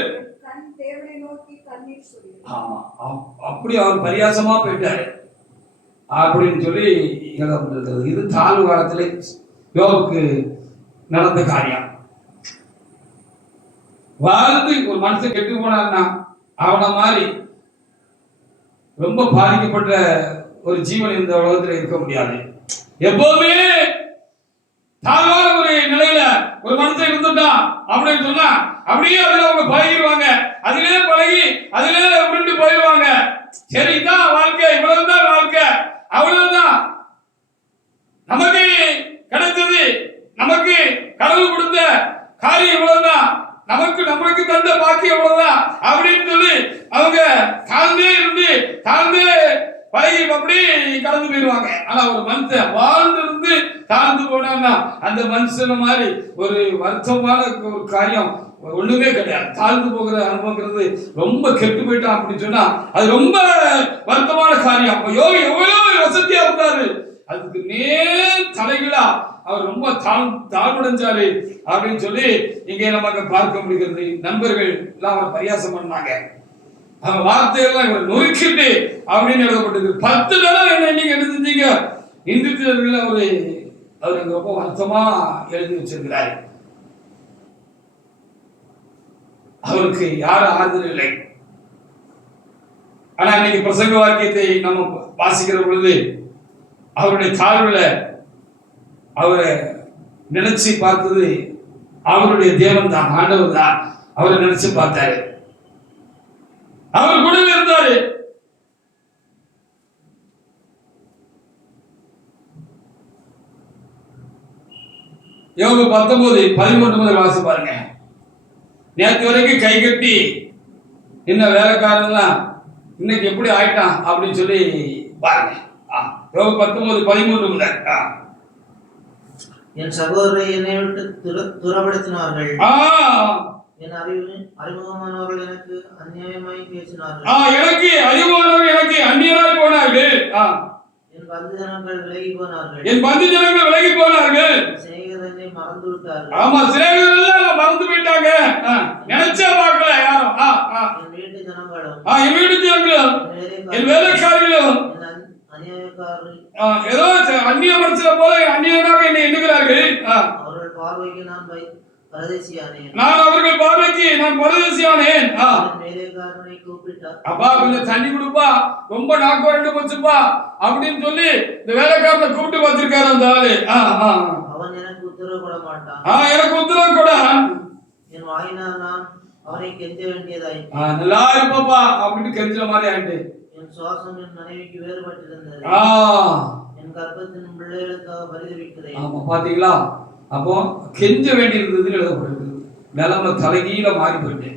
அப்படி அவர் பரியாசமா போயிட்டாரு அப்படின்னு சொல்லி எழுதப்பட்டிருக்கிறது. இது தாழ்வு காலத்துல யோபுக்கு நடந்த காரியம். வாழ்ந்து ஒரு மனுஷன் கெட்டு போனான்னா அவனை மாதிரி ரொம்ப பாதிக்கப்பட்ட ஒரு ஜீவன் இந்த உலகத்துல இருக்க முடியாது. எப்பவுமே தாழ்வான ஒரு நிலையில ஒரு மனுஷன் இருந்துட்டான் அப்படின்னு சொன்னா அப்படியே அதுல அவங்க பழகிடுவாங்க. அதிலே பழகி அதிலே உருண்டு போயிடுவாங்க. சரிதான் வாழ்க்கை, இவ்வளவுதான் வாழ்க்கை, அவ்வளவுதான் நமக்கு கிடைச்சது, நமக்கு கடவுள் கொடுத்த காரியம் இவ்வளவுதான், நமக்கு தந்த பாக்கியம் இவ்வளவுதான் அப்படின்னு சொல்லி அவங்க தாழ்ந்தே இருந்து தாழ்ந்தே பழகி அப்படி கடந்து போயிடுவாங்க. ஆனா ஒரு மனுஷன் வாழ்ந்து இருந்து தாழ்ந்து போனான்னா அந்த மனுஷன மாதிரி ஒரு வருத்தமான ஒரு காரியம் ஒண்ணுமே கிடையாது. தாழ்ந்து போகிற அனுபவங்கிறது ரொம்ப கெட்டு போயிட்டான் அப்படின்னு சொன்னா அது ரொம்ப வருத்தமான காரியம். அப்ப யோகி எவ்வளவு வசதியா இருந்தாரு, அதுக்கு நேர் தலைகளா அவர் ரொம்ப தாழ்வடைஞ்சாரு அப்படின்னு சொல்லி இங்கே நமக்கு பார்க்க முடிகிறது. நண்பர்கள் எல்லாம் அவர் பரியாசம் பண்ணாங்க. அவங்க வார்த்தையெல்லாம் இவர் நொறுக்கிட்டு அப்படின்னு எழுதப்பட்டது. 10 தடவை என்ன நீங்க எழுதிட்டீங்க இந்துக்கள் அவர் ரொம்ப வருத்தமா எழுதி வச்சிருக்கிறாரு. அவருக்கு யாரும் ஆறுதல் இல்லை. ஆனா இன்னைக்கு பிரசங்க வாக்கியத்தை நம்ம வாசிக்கிற பொழுது அவருடைய தாழ்வுல அவரை நினைச்சு பார்த்தது அவருடைய தேவன் தான், ஆண்டவர் தான் அவரை நினைச்சு பார்த்தாரு. அவர் கூட இருந்தாரு. யோபு 19:13 முதல் வாசி பாருங்க. நேற்று வரைக்கும் கை கட்டி என்ன வேலைக்காரன்லாம் இன்னைக்கு எப்படி ஆயிட்டான் அப்படின்னு சொல்லி பாருங்க. யோபு 19:13 முதல். என் சகோதரரை என்னை விட்டு துரப்படுத்தினார்கள். என் அறிமுகமானவர்கள் எனக்கு அநியாயமாய் பேசினார்கள். எனக்கு அறிமுகமானவர்கள் எனக்கு அந்நியராய் போனார்கள். என் பந்து ஜனங்கள் விலகி போனார்கள். சிநேகிதரை மறந்து விட்டார்கள். ஆமா, சிநேகிதரை மறந்து விட்டாங்க. நினைச்சே பார்க்கல யாரும். என் வீட்டு ஜனங்களும் என் வேலைக்காரர்களும் ஏதோ அந்நிய மனுஷனை போல அந்நியனாக என்னை எண்ணுகிறார்கள். அவர்கள் பார்வைக்கு நான் பரதேசியானேன். வேலைக்காரனை கூப்பிட்டார். அப்பா கொஞ்சம் தண்ணி கொடுப்பா, ரொம்ப நாக்கு வறண்டு போச்சுப்பா அப்படின்னு சொல்லி இந்த வேலைக்காரனை கூப்பிட்டு வச்சிருக்காரு அந்த ஆளு. அவன் எனக்கு உத்தரவு கொட மாட்டான். எனக்கு உத்தரவு கொட. என் வாயினால் நான் அவனை கெஞ்ச வேண்டியதாய். நல்லா இருப்பா அப்படின்னு கெஞ்சுற மாதிரி ஆயிட்டு. என் சுவாசம் என் மனைவிக்கு வேறுபட்டிருந்தது. என் கர்ப்பத்தின் பிள்ளைகளுக்காக பரிதவிக்கிறேன். ஆமா, பாத்தீங்களா? அப்போ கெஞ்ச வேண்டி இருந்ததுன்னு எழுதப்பட்டிருக்கு. நிலைமை தலைகீழ மாறி போயிட்டு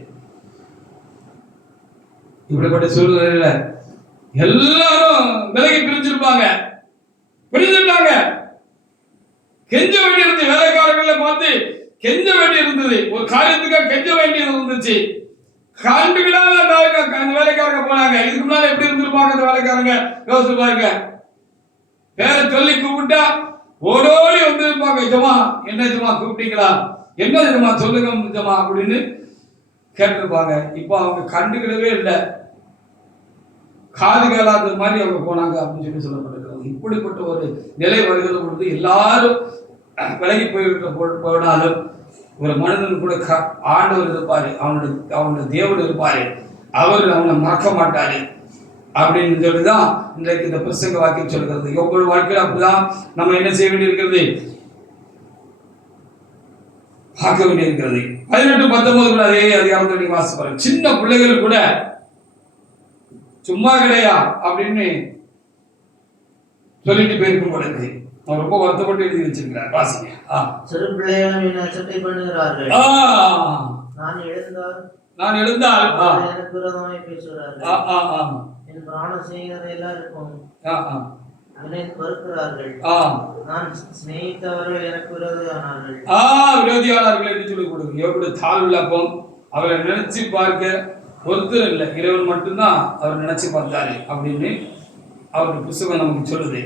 இப்படிப்பட்ட சூழ்நிலையில எல்லாரும் விலகி பிரிஞ்சிருப்பாங்க, பிரிஞ்சுட்டாங்க. கெஞ்ச வேண்டி இருந்தது, வேலைக்காரர்களை பார்த்து கெஞ்ச வேண்டி இருந்தது, ஒரு காரியத்துக்காக கெஞ்ச வேண்டியது இருந்துச்சு. கண்டுக்கிடாத அந்த வேலைக்காரங்க போனாங்க. இதுக்கு முன்னால எப்படி இருந்திருப்பாங்க அந்த வேலைக்காரங்க யோசிச்சு பாருங்க. பேரை சொல்லி கூப்பிட்டா ஓடோடி வந்திருப்பாங்க. ஜமா என்ன ஜமா கூப்பிட்டீங்களா, என்ன ஜமா சொல்லுங்க ஜமா அப்படின்னு கேட்டிருப்பாங்க. இப்போ அவங்க கண்டுக்கிடவே இல்லை, காது கேளாத மாதிரி அவங்க போனாங்க அப்படின்னு சொல்லி சொல்லப்பட்டிருக்கிறது. பொழுது, இப்படிப்பட்ட ஒரு நிலை வருகிற பொழுது எல்லாரும் விலகி போனாலும் ஒரு மனிதன் கூட ஆண்டவர் இருப்பாரு, அவனுடைய தேவன் இருப்பாரு, அவர் அவனை மறக்க மாட்டாரு அப்படின்னு சொல்லிதான் இன்றைக்கு இந்த பிரசங்க வாக்கியம் சொல்கிறது. ஒவ்வொரு வாழ்க்கையில் அப்படிதான் நம்ம என்ன செய்ய வேண்டியிருக்கிறது, பார்க்க வேண்டியிருக்கிறது. 18-19 கூட அதே அதிகாரத்தை நீங்க வாசிப்பாரு. சின்ன பிள்ளைகள் கூட சும்மா கிடையா அப்படின்னு சொல்லிட்டு போயிருக்கும் பொழுது அவர் ரொம்ப வருத்தப்பட்டு எழுதி வச்சிருக்கிறார். வாசிங்க. சிறு பிள்ளைகளும் என்னை அசட்டை பண்ணுகிறார்கள், நான் எழுந்தால் எனக்கு விரோதமாய் பேசுகிறார்கள், என் பிராண சிநேகிதர் எல்லாருக்கும் என்னை வெறுக்கிறார்கள், நான் சிநேகித்தவர்கள் எனக்கு விரோதியானார்கள் என்று சொல்லி கொடுங்க. எப்படி தாழ்விழப்போம், அவரை நினைச்சு பார்க்க ஒருத்தர் இல்லை, இறைவன் மட்டும்தான் அவர் நினைச்சு பார்த்தாரு அப்படின்னு அவருடைய புத்தகம் நமக்கு சொல்லுது.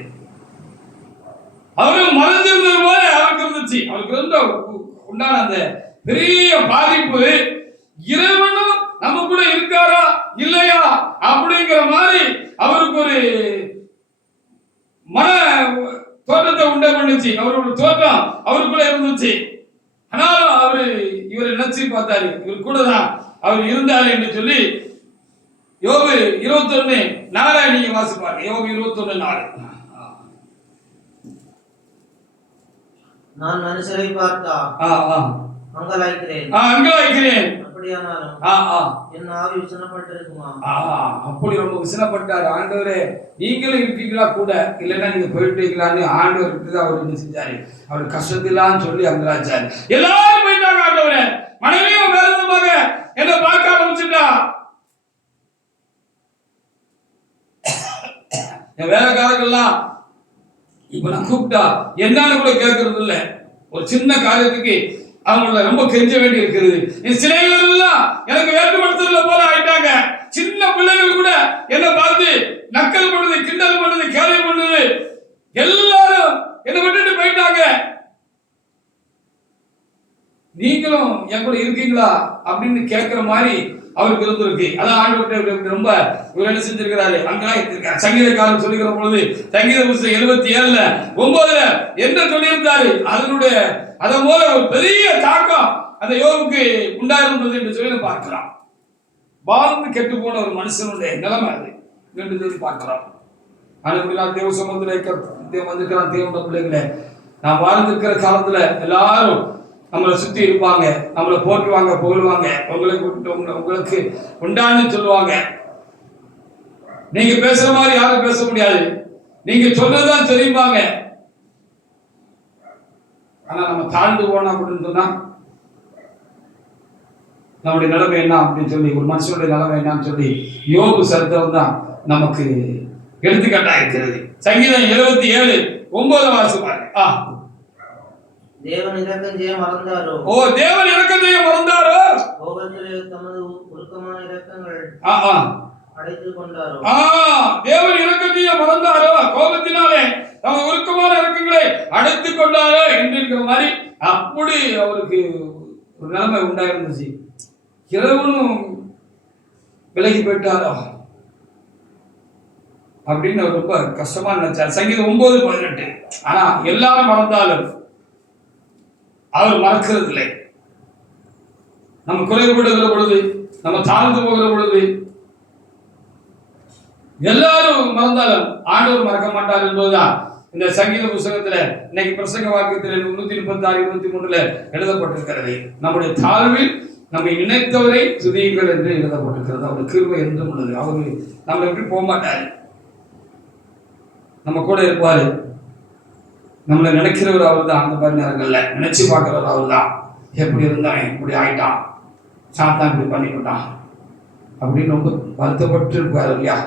அவரு மறைஞ்சிருந்தது போல அவருக்கு இருந்துச்சு. அவருக்கு இருந்த உண்டான அந்த பெரிய பாதிப்பு, இறைவனும் நம்ம கூட இருக்காரா இல்லையா அப்படிங்கிற மாதிரி அவருக்கு ஒரு மன தோற்றத்தை உண்டா பண்ணுச்சு. அவரோட தோற்றம் அவருக்குள்ள இருந்துச்சு. ஆனாலும் அவரு இவரை நினைச்சு பார்த்தாரு, இவர் கூட தான் அவர் இருந்தாரு என்று சொல்லி யோபு 21:4 நீங்க வாசிப்பாங்க. யோபு 21:4. நான் மனுஷரை பார்த்தா அங்கலாய்க்கிறேன், அப்படியானாலும் என் ஆவி விசனப்பட்டிருக்குமா. அப்படி ரொம்ப விசனப்பட்டாரு. ஆண்டவரே நீங்களும் இருக்கீங்களா கூட, இல்லைன்னா நீங்க போயிட்டீங்களான்னு ஆண்டவர் விட்டு அவர் என்ன செஞ்சாரு, அவர் கஷ்டத்திலாம் சொல்லி அங்கலாச்சாரு. எல்லாரும் போயிட்டாங்க. ஆண்டவரே மனைவியும் வேறுமாக என்ன பார்க்க ஆரம்பிச்சுட்டா, என் வேலைக்காரர்கள்லாம் இப்ப நான் கூப்பிட்டா என்னன்னு கூட கேட்கறது இல்லை. ஒரு சின்ன காரியத்துக்கு அவங்கள ரொம்ப கெஞ்ச வேண்டி இருக்கிறது. என் சிலைகள் எல்லாம் எனக்கு வேற்றுப்படுத்துறதுல போல ஆயிட்டாங்க. சின்ன பிள்ளைகள் கூட என்ன பார்த்து நக்கல் பண்ணுது, கிண்டல் பண்ணுது, கேலி பண்ணுது. எல்லாரும் என்ன விட்டுட்டு போயிட்டாங்க. நீங்களும் என் கூட இருக்கீங்களா அப்படின்னு கேட்கிற மாதிரி அவருக்கு இருந்திருக்கு. அதான் ஆண்டவர்கிட்ட ரொம்ப இவர் என்ன செஞ்சிருக்கிறாரு, அங்கலாய்த்திருக்காரு. சங்கீதக்காரன் சொல்லுகிற பொழுது சங்கீத புஸ்தகம் 77:9 என்ன சொல்லியிருந்தாரு, அதனுடைய அதன் போல ஒரு பெரிய தாக்கம் அந்த யோபுக்கு உண்டாயிருந்தது என்று சொல்லி பார்க்கலாம். வாழ்ந்து கெட்டு போன ஒரு மனுஷனுடைய நிலைமை அது என்று சொல்லி பார்க்கிறோம். ஆனால் தேவ சமுத்திர வந்திருக்கிறான். தேவனுடைய பிள்ளைகளே, நான் வாழ்ந்திருக்கிற காலத்துல எல்லாரும் நம்மளை சுத்தி இருப்பாங்க, நம்மளை போட்டுவாங்க, புகழ்வாங்க, உங்களுக்கு உண்டான்னு சொல்லுவாங்க. நீங்க பேசுற மாதிரி யாரும் பேச முடியாது, நீங்க சொன்னதுதான் தெரியுமாங்க. ஆனா நம்ம தாழ்ந்து போனோம் அப்படின்னு சொன்னா நம்முடைய நிலைமை என்ன அப்படின்னு சொல்லி, ஒரு மனுஷனுடைய நிலைமை என்னன்னு சொல்லி யோபு சரித்திரம் தான் நமக்கு எடுத்துக்காட்டா இருக்கிறது. சங்கீதம் 77:9 வாசிப்பாரு. தேவன் இரக்கம் செய்ய மறந்தாரோ, தேவன் இரக்கம் செய்ய மறந்தாரோ, கோபத்திலே தமது உருக்கமான இரக்கங்கள் அடைத்துக் கொண்டாரோ. தேவன் இரக்கம் செய்ய மறந்தாரோ, கோபத்தினாலே தமது உருக்கமான இரக்கங்களை அடைத்துக் கொண்டாரோ என்று மாதிரி அப்படி அவருக்கு ஒரு நிலைமை உண்டாயிருந்துச்சு. இறைவனும் விலகி போயிட்டாரோ அப்படின்னு அவர் ரொம்ப கஷ்டமா நினைச்சார். சங்கீதம் 9:18. ஆனா எல்லாரும் மறந்தாலும் அவர் மறக்கிறது இல்லை. நம்ம குறைபடுகிற பொழுது, நம்ம தாழ்ந்து போகிற பொழுது, எல்லாரும் மறந்தாலும் ஆண்டவர் மறக்க மாட்டார் என்பதுதான் இந்த சங்கீத புத்தகத்துல இன்னைக்கு பிரசங்க வாக்கியத்தில் 136-133 எழுதப்பட்டிருக்கிறது. நம்முடைய தாழ்வில் நம்மை நினைத்தவரை துதியுங்கள் என்று எழுதப்பட்டிருக்கிறது. அவருடைய கிருபை என்றும் உள்ளது. அவரு நம்ம எப்படி போக மாட்டாரு, நம்ம கூட இருப்பாரு. நம்மளை நினைக்கிறவர் அவர் தான். அந்த மாதிரி நேரங்கள்ல நினைச்சு பார்க்கிறவர் அவர் தான். எப்படி இருந்தான், இப்படி ஆயிட்டான், சாத்தான் இப்படி பண்ணிவிட்டான் அப்படின்னு ரொம்ப வருத்தப்பட்டு இருப்பார் இல்லையா.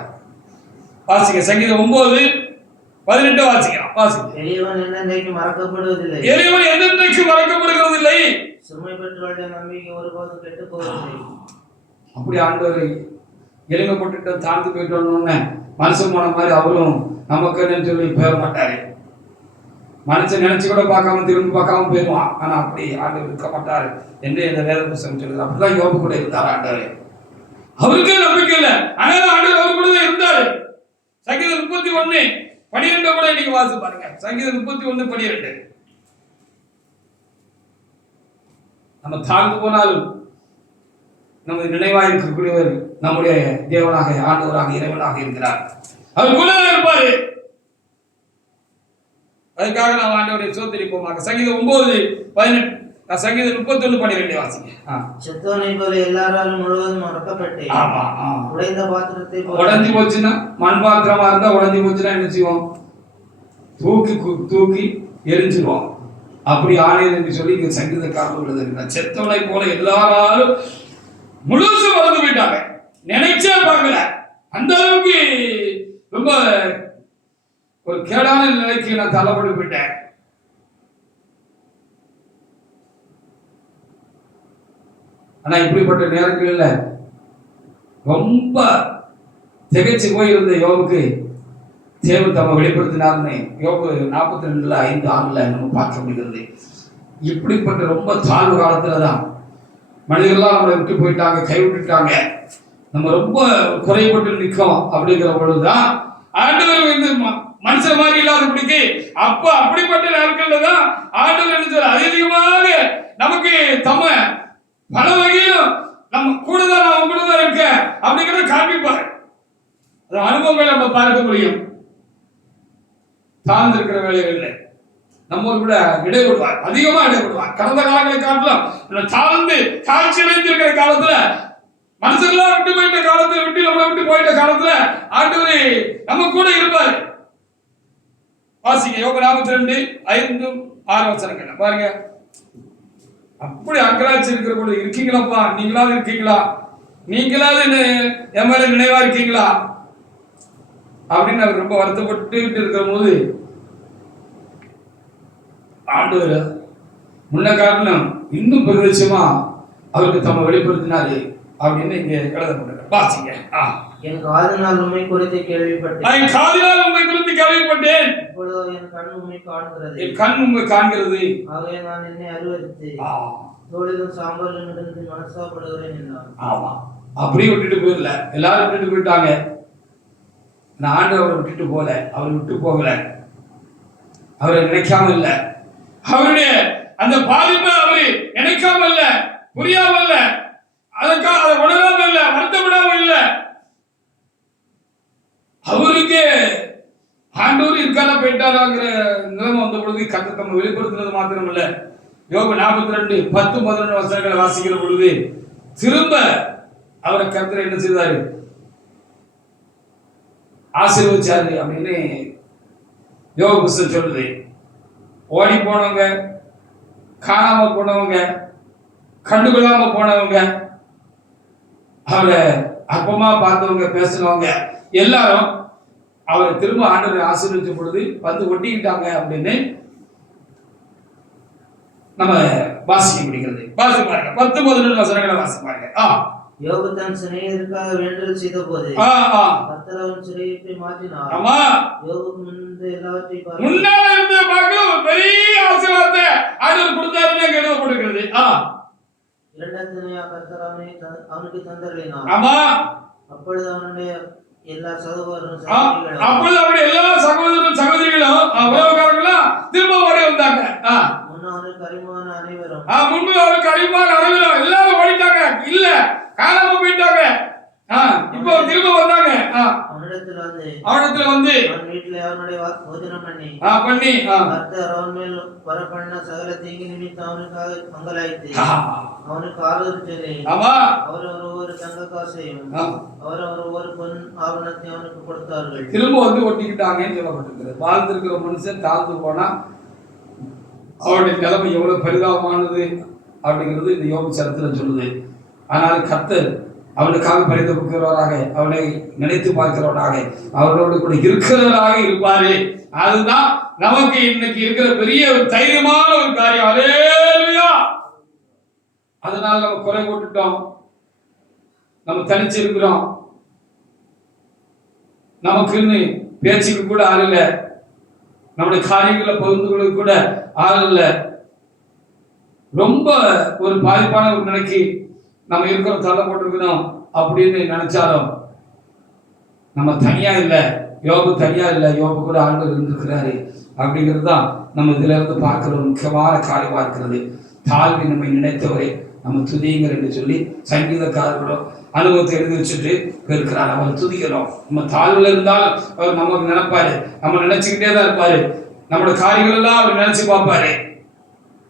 வாசிங்க சங்கீதம் 9:18 வாசிக்கலாம். வாசிங்க. எளியவன் என்னென்றைக்கு மறக்கப்படுவதில்லை, எளியவன் என்னென்றைக்கு மறக்கப்படுகிறதில்லை, சிறுமை பெற்றவருடைய நம்பிக்கை ஒருபோதும் கெட்டு போவதில்லை. அப்படி ஆண்டவரை எளிமைப்பட்டு தாழ்ந்து போயிட்டோன்னு மனுஷன் போன மாதிரி அவரும் நமக்கு சொல்லி போக மாட்டாரு. மனுஷன் நினைச்சு கூட பார்க்காம திரும்பி பார்க்காம போயிடுவான். ஆனா அப்படி ஆண்டவர் இருக்க மாட்டாரு என்று இந்த வேத புத்தகம் சொல்லுது. அப்படிதான் யோபு கூட இருந்தார் ஆண்டவர். அவருக்கே நம்பிக்கை இல்லை, ஆனால் ஆண்டவர் அவர் கூட இருந்தாரு. சங்கீதம் 31 12 கூட நீங்க வாசி பாருங்க. சங்கீதம் 31:12. நம்ம தாழ்ந்து போனாலும் நமது நினைவாக இருக்கக்கூடியவர் நம்முடைய தேவனாக, ஆண்டவராக, இறைவனாக இருக்கிறார். அவர் கூட இருப்பாரு. அதுக்காக நாம் ஆண்டவரை சோதரிப்போமாக. சங்கீதம் 9:18. சங்கீதம் 31:12 வாசிங்க. செத்தவனை போல எல்லாராலும் முழுவதும் மறக்கப்பட்டு உடைந்த பாத்திரத்தை உடைஞ்சு போச்சுன்னா, மண் பாத்திரமா இருந்தா உடைஞ்சு போச்சுன்னா என்ன செய்வோம்? தூக்கி எரிஞ்சிருவோம். அப்படி ஆணையர் என்று சொல்லி இங்க சங்கீதக்காரர்கள் எழுதுகிறார். செத்தவனை போல எல்லாராலும் முழுசு மறந்து போயிட்டாங்க. நினைச்சே பார்க்கல. அந்த அளவுக்கு ரொம்ப ஒரு கேடான நிலைக்கு நான் தள்ளப்பட்டு போயிட்டேன். ஆனா இப்படிப்பட்ட நேரங்கள்ல ரொம்ப திகைச்சு போயிருந்த யோபுக்கு தேவன் தம்மை வெளிப்படுத்தினார்னு யோபு 42:5-6 நம்ம பார்க்க முடிகிறது. இப்படிப்பட்ட ரொம்ப தாழ்வு காலத்துலதான் மனிதர்கள்லாம் நம்மளை விட்டு போயிட்டாங்க, கைவிட்டுட்டாங்க, நம்ம ரொம்ப குறைபட்டு நிற்கும். அப்படிங்கிற பொழுதுதான் ஆண்டவர் வந்து மனுஷன் மாதிரி இல்லாதபடிக்கு அப்ப அப்படிப்பட்ட நாட்கள்ல தான் ஆண்டவர் என்ன சொல்ற, அதிகமாக நமக்கு தம்ம பல வகையிலும் நம்ம கூட தான், நான் கூட தான் இருக்கேன் அப்படிங்கிறத காண்பிப்பார். அது அனுபவங்கள் நம்ம பார்க்க முடியும். தாழ்ந்து இருக்கிற வேலைகள்ல நம்ம கூட இடைவிடுவார், அதிகமா இடைவிடுவார். கடந்த காலங்களை காட்டிலும் தாழ்ந்து காட்சி அடைந்திருக்கிற காலத்துல, மனுஷர்களா விட்டு போயிட்ட காலத்துல, விட்டு நம்மளை விட்டு போயிட்ட காலத்துல ஆண்டவர் நம்ம கூட இருப்பார். வாசிங்க யோபு 42:5-6 பாருங்க. அப்படி அக்கராட்சி இருக்கிற கூட இருக்கீங்களாப்பா, நீங்களாவது இருக்கீங்களா, நீங்களாவது என் மேல நினைவா இருக்கீங்களா அப்படின்னு அவர் ரொம்ப வருத்தப்பட்டு இருக்கிற போது ஆண்டவர் முன்ன காரணம் இன்னும் பிரதேசமா அவருக்கு தம்மை வெளிப்படுத்தினாரு அப்படின்னு இங்க எழுதப்பட்டிருக்க. வாசிங்க. என் காதினால் உண்மை குறித்து கேள்விப்பட்டேன். என் காதினால் உண்மை குறித்து கேள்விப்பட்டேன். இப்பொழுதோ என் கண் உண்மை காண்கிறது. என் கண் உண்மை காண்கிறது. ஆகவே நான் என்னை அருவருத்து தோளிலும் சாம்பலும் இருந்து மனசாப்படுகிறேன் என்றான். ஆமா, அப்படியே விட்டுட்டு போயிடல. எல்லாரும் விட்டுட்டு போயிட்டாங்க. நான் ஆண்டவர் அவரை விட்டுட்டு போல, அவர் விட்டு போகல, அவரை நினைக்காம இல்ல, அவருடைய அந்த பாதிப்பை அவரு நினைக்காம இல்ல, புரியாம இல்ல, அதுக்காக அதை உணராம இல்ல, வருத்தப்படாம இல்ல. அவருக்கு ஆண்டவர் இருக்காரா போயிட்டாராங்கிற நிலைமை வந்த பொழுது கர்த்தர் தம்மை வெளிப்படுத்தினது மாத்திரம் இல்ல, யோபு 42:10-11 வாசிக்கிற பொழுது திரும்ப அவரை கர்த்தர் என்ன செய்தாரு, ஆசீர்வதிச்சாரு அப்படின்னு யோபு புத்தகம் சொல்லுது. ஓடி போனவங்க, காணாம போனவங்க, கண்டுகொள்ளாம போனவங்க, அவரை அப்பமா பார்த்தவங்க, பேசினவங்க எல்லாரும் அவரை திரும்ப ஆண்டவரை ஆசீர்வதிச்ச பொழுது வந்து ஒட்டிக்கிட்டாங்க அப்படின்னு நம்ம வாசிக்க முடிகிறது. வாசி பாருங்க 10-11 வாசி பாருங்க. யோபு தன் சிநேகிதருக்காக வேண்டுதல் செய்த போது கர்த்தர் அவன் சிறையிருப்பை மாற்றினார். ஆமா, யோபுக்கு முன்பு எல்லாவற்றையும் பார்த்து முன்னால இருந்த பார்க்க ஒரு பெரிய ஆசீர்வாதத்தை ஆண்டவர் கொடுத்தாருன்னு எழுதப்பட்டிருக்கிறது. இரண்டாம் கர்த்தர் அவனுக்கு தந்தருளினார். ஆமா, அப்பொழுது அவனுடைய எல்லா சகோதரரும் சகோதரிகளும் உறவுக்காரர்களும் திரும்ப ஓடி வந்தாங்க. முன்னவருக்கு அறிமுகமான அனைவரும் எல்லாரும் ஓடிட்டாங்க, இல்ல காணாம போயிட்டாங்க. இப்போ திரும்ப வந்தாங்க. அவனிடத்துல வந்து வீட்டுல அவனுடைய போஜனம் பண்ணி கர்த்தர் அவன் மேல் வரப்பண்ண சகல தீங்கு நிமித்தம் அவனுக்காக மங்களாயிற்று. அவனுக்கு ஆறுதல் சொல்லி அவர் ஒவ்வொரு தங்க காசையும் அவர் ஒவ்வொரு பொன் ஆவணத்தையும் அவனுக்கு கொடுத்தார்கள். திரும்ப வந்து ஒட்டிக்கிட்டாங்கன்னு சொல்லப்பட்டிருக்கிறது. வாழ்ந்திருக்கிற மனுஷன் தாழ்ந்து போனா அவருடைய நிலைமை எவ்வளவு பரிதாபமானது அப்படிங்கிறது இந்த யோபு சரித்திரம் சொல்லுது. ஆனால் கர்த்தர் அவனுக்காக பரிதபிக்கிறவராக, அவனை நினைத்து பார்க்கிறவராக, அவர்களோடு கூட இருக்கிறவராக இருப்பாரு. அதுதான் நமக்கு இன்னைக்கு இருக்கிற பெரிய ஒரு தைரியமான ஒரு காரியம். அல்லேலூயா. அதனால நம்ம குறை போட்டுட்டோம், நம்ம தனிச்சு இருக்கிறோம், நமக்குன்னு பேச்சுக்கு கூட ஆள் இல்லை, நம்முடைய காரியங்களை பகிர்ந்து கொள்ள கூட ஆள் இல்லை, ரொம்ப ஒரு பாதிப்பான ஒரு நிலைக்கு நம்ம இருக்கிற தள்ளப்பட்டிருக்கணும் அப்படின்னு நினைச்சாலும் நம்ம தனியா இல்லை, யோபு தனியா இல்லை, யோபு கூட ஆண்டவர் இருந்திருக்கிறாரு அப்படிங்கிறது தான் நம்ம இதுல இருந்து பார்க்கிற ஒரு முக்கியமான காரியமா இருக்கிறது. தாழ்வை நம்மை நினைத்தவரை நம்ம துதியுங்கள் என்று சொல்லி சங்கீதக்காரர்களும் அனுபவத்தை எழுதி வச்சுட்டு இருக்கிறார். அவரை துதிக்கிறோம். நம்ம தாழ்வுல இருந்தாலும் அவர் நமக்கு நினைப்பாரு, நம்ம நினைச்சுக்கிட்டே தான் இருப்பாரு. நம்மளோட காரியங்கள் எல்லாம் அவர் நினைச்சு பார்ப்பாரு.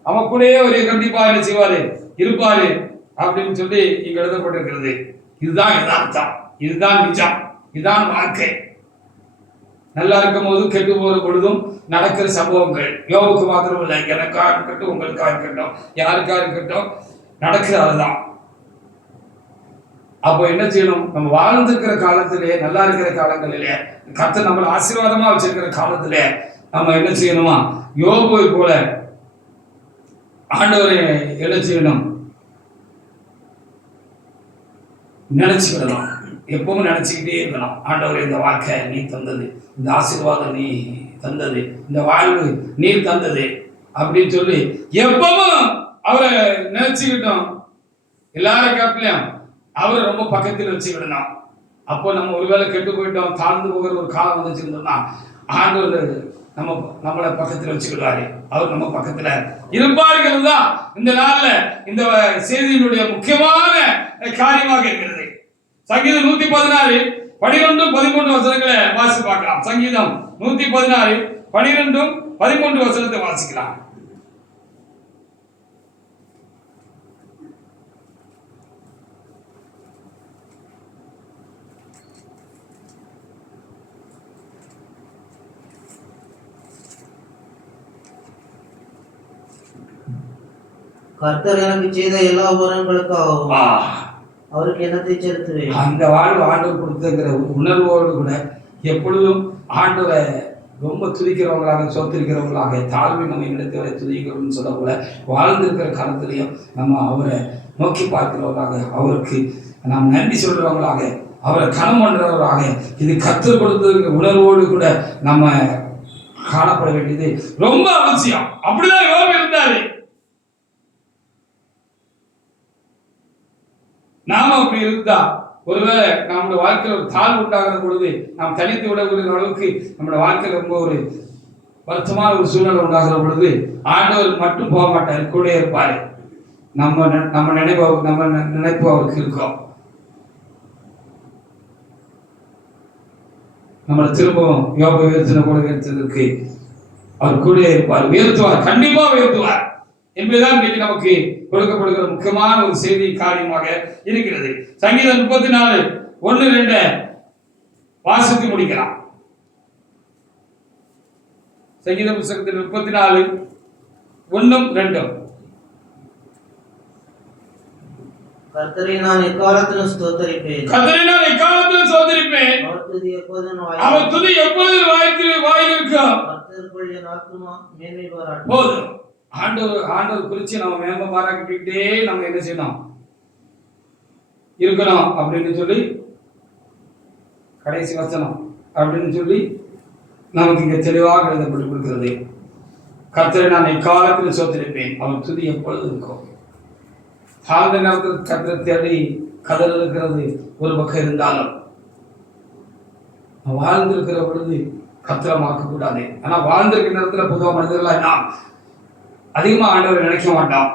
அவன் கூடயே ஒரு கண்டிப்பா என்ன செய்வாரு, இருப்பாரு அப்படின்னு சொல்லி இங்க எழுதப்பட்டிருக்கிறது. இதுதான் யதார்த்தம், இதுதான் நிஜம், இதுதான் வாழ்க்கை. நல்லா இருக்கும் போதும் கெட்டு போற பொழுதும் நடக்கிற சம்பவங்கள் யோபுக்கு மாத்திரம் இல்லை, எனக்கா இருக்கட்டும், உங்களுக்கா இருக்கட்டும், யாருக்கா இருக்கட்டும், நடக்கிறதுதான். அப்போ என்ன செய்யணும், நம்ம வாழ்ந்திருக்கிற காலத்திலே, நல்லா இருக்கிற காலங்களிலே, கர்த்தர் நம்மளை ஆசீர்வாதமா வச்சிருக்கிற காலத்திலே நம்ம என்ன செய்யணுமா, யோபுவை போல ஆண்டவரை என்ன செய்யணும், நினைச்சுக்கிடலாம். எப்பவும் நினைச்சுக்கிட்டே இருக்கணும், ஆண்டவரே இந்த வாழ்க்கை நீ தந்தது, இந்த ஆசீர்வாதம் நீ தந்தது, இந்த வாழ்வு நீ தந்தது அப்படின்னு சொல்லி எப்பவும் அவரை நினைச்சுக்கிட்டோம். எல்லாரும் காட்டிலையும் அவரை ரொம்ப பக்கத்தில் வச்சுக்கிடணும். அப்போ நம்ம ஒருவேளை கெட்டு போயிட்டோம், தாழ்ந்து போகிற ஒரு காலம் வந்துச்சுருந்தோம்னா ஆண்டவர் நம்மளை பக்கத்தில் வச்சுக்கிடுவாரு. அவர் நம்ம பக்கத்துல இருப்பார்கள் தான் இந்த நாள்ல இந்த செய்தியினுடைய முக்கியமான காரியமாக இருக்கிறது. சங்கீதம் 116 12 13 வசனங்களை வாசி பார்க்கலாம். சங்கீதம் 116 12 13 வசனத்தை வாசிக்கலாம். கர்த்தர் எனக்கு செய்த எல்லா உபகாரங்களுக்காகவும் அவருக்கு என்னத்தை செலுத்துவேன். அந்த வாழ்வு ஆண்டவர் கொடுத்துங்கிற உணர்வோடு கூட எப்பொழுதும் ஆண்டவரை ரொம்ப துதிக்கிறவங்களாக, சொத்திருக்கிறவங்களாக, தாழ்வை நம்ம இடத்தை துதிக்கிறோம்னு சொல்ல கூட வாழ்ந்திருக்கிற காலத்திலையும் நம்ம அவரை நோக்கி பார்க்கிறவர்களாக, அவருக்கு நாம் நன்றி சொல்றவங்களாக, அவரை கனம் பண்றவர்களாக, இது கற்றுக் கொடுத்த உணர்வோடு கூட நம்ம காணப்பட வேண்டியது ரொம்ப அவசியம். அப்படிதான் யோபு இருந்தாரு. நாம அப்படி இருந்தா ஒருவேளை நம்முடைய வாழ்க்கையில் ஒரு தாழ்வு உண்டாகிற பொழுது நாம் தனித்து விடக்கூடிய அளவுக்கு நம்முடைய வாழ்க்கையில் ரொம்ப ஒரு வருத்தமான ஒரு சூழ்நிலை உண்டாகிற பொழுது ஆண்டவர் மட்டும் போக மாட்டார், கூட இருப்பாரு. நம்ம நினைப்பு அவருக்கு இருக்கும். நம்மளை திரும்பவும் யோபு உயர்த்தின கூட உயர்த்ததற்கு அவர் கூட இருப்பார், உயர்த்துவார், கண்டிப்பா உயர்த்துவார் என்பதுதான் இன்றைக்கு நமக்கு கொடுக்கப்படுகிற முக்கியமான ஒரு செய்தி காரியமாக இருக்கிறது. சங்கீதம் 34 1-2 வாசித்து முடிக்கலாம். சங்கீத புத்தகத்தில் 34 1-2. கர்த்தரை நான் எக்காலத்திலும் ஸ்தோத்தரிப்பேன். கர்த்தரை நான் எக்காலத்திலும் ஸ்தோத்தரிப்பேன். அவர் துதி எப்பொழுதும் வாயில் இருக்கும். கர்த்தருக்குள் என் ஆத்துமா மேன்மை பாராட்டும். போதும். ஆண்டவர் குறிச்சு நம்ம மேன்மை பாராட்டிக்கிட்டே நம்ம என்ன செய்யணும், இருக்கணும் அப்படின்னு சொல்லி கடைசி வசனம் அப்படின்னு சொல்லி நமக்கு இங்க தெளிவாக எழுதப்பட்டு கொடுக்கிறது. கர்த்தரை நான் எக்காலத்தில் ஸ்தோத்தரிப்பேன், அவர் துதி எப்பொழுது இருக்கும். தாழ்ந்த நேரத்தில் கர்த்தரை தேடி கதல் இருக்கிறது ஒரு பக்கம் இருந்தாலும் வாழ்ந்திருக்கிற பொழுது கத்திரமாக்க கூடாது. ஆனா வாழ்ந்திருக்கிற நேரத்துல பொதுவாக மனிதர்களாக நாம் அதிகமா ஆண்டவரை நினைக்க மாட்டோம்.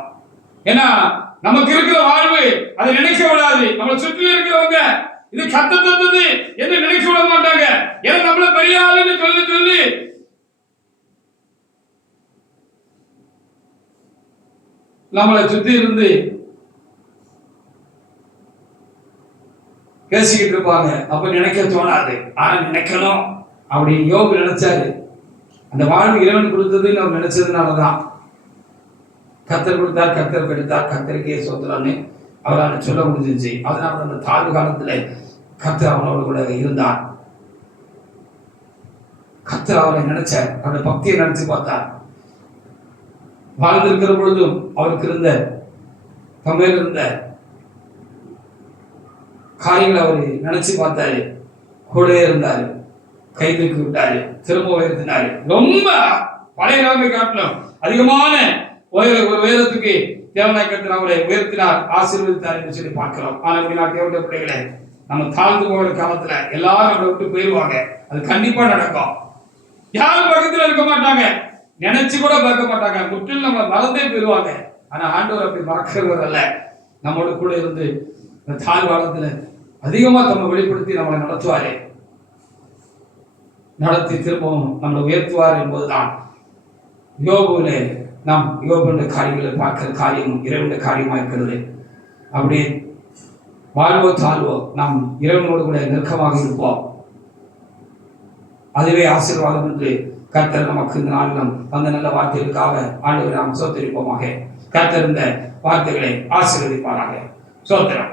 ஏன்னா நமக்கு இருக்கிற வாழ்வு அதை நினைக்க விடாது. நம்மளை சுற்றி இருக்கிறவங்க இது கத்த தந்தது என்று நினைக்க விட மாட்டாங்க. ஏன்னா நம்மள பெரிய ஆளுன்னு சொல்லி நம்மளை சுத்தி இருந்து பேசிக்கிட்டு இருப்பாங்க. அப்ப நினைக்க தோணாது. ஆனா நினைக்கணும் அப்படின்னு யோபு நினைச்சாரு. அந்த வாழ்வு இறைவன் கொடுத்ததுன்னு அவர் நினைச்சதுனாலதான் கர்த்தர் கொடுத்தார், கர்த்தர் கெடுத்தார், கர்த்தருக்கே சொத்துறான்னு அவரால் சொல்ல முடிஞ்சிச்சு. அதனால அந்த தாழ்வு காலத்துல கர்த்தர் அவனோடு கூட இருந்தார். கர்த்தர் அவரை நினைச்சார், அவருடைய பக்தியை நினைச்சு பார்த்தார். வாழ்ந்திருக்கிற பொழுதும் அவருக்கு இருந்த தம்மையில் இருந்த காரியங்களை அவர் நினைச்சு பார்த்தாரு, கூட இருந்தாரு, கை தூக்கி விட்டாரு, திரும்ப உயர்த்தினாரு. ரொம்ப பழைய நிலைமை காட்டிலும் அதிகமான ஒரு உயரத்துக்கு தேவனாய் கர்த்தர் அவரை உயர்த்தினார், ஆசீர்வதித்தார் என்று சொல்லி பார்க்கிறோம். ஆனால் தேவனுடைய பிள்ளைகளே, நம்ம தாழ்ந்து போகிற காலத்துல எல்லாரும் நம்மளை விட்டு போயிடுவாங்க. அது கண்டிப்பா நடக்கும். யாரும் பக்கத்துல இருக்க மாட்டாங்க, நினைச்சு கூட பார்க்க மாட்டாங்க, முற்றிலும் நம்ம மறந்தே போயிடுவாங்க. ஆனா ஆண்டவர் அப்படி மறக்கிறவர் அல்ல. நம்மோட கூட இருந்து இந்த தாழ்வாளத்துல அதிகமா நம்ம வெளிப்படுத்தி நம்மளை நடத்துவாரே, நடத்தி திரும்பவும் நம்மளை உயர்த்துவார் என்பதுதான் யோபுல நாம் யோபுடைய காரியங்களை பார்க்கிற காரியம் இறைவனுடைய காரியமா இருக்கிறது. அப்படி வாழ்வோ தாழ்வோ நாம் இறைவனோடு கூட நெருக்கமாக இருப்போம். அதுவே ஆசீர்வாதம் என்று கர்த்தர் நமக்கு இந்த நாளிலும் அந்த நல்ல வார்த்தைகளுக்காக ஆண்டவரை நாம் சோதரிப்போமாக. கர்த்தர் இந்த வார்த்தைகளை ஆசீர்வதிப்பாராக. சோத்திரம்.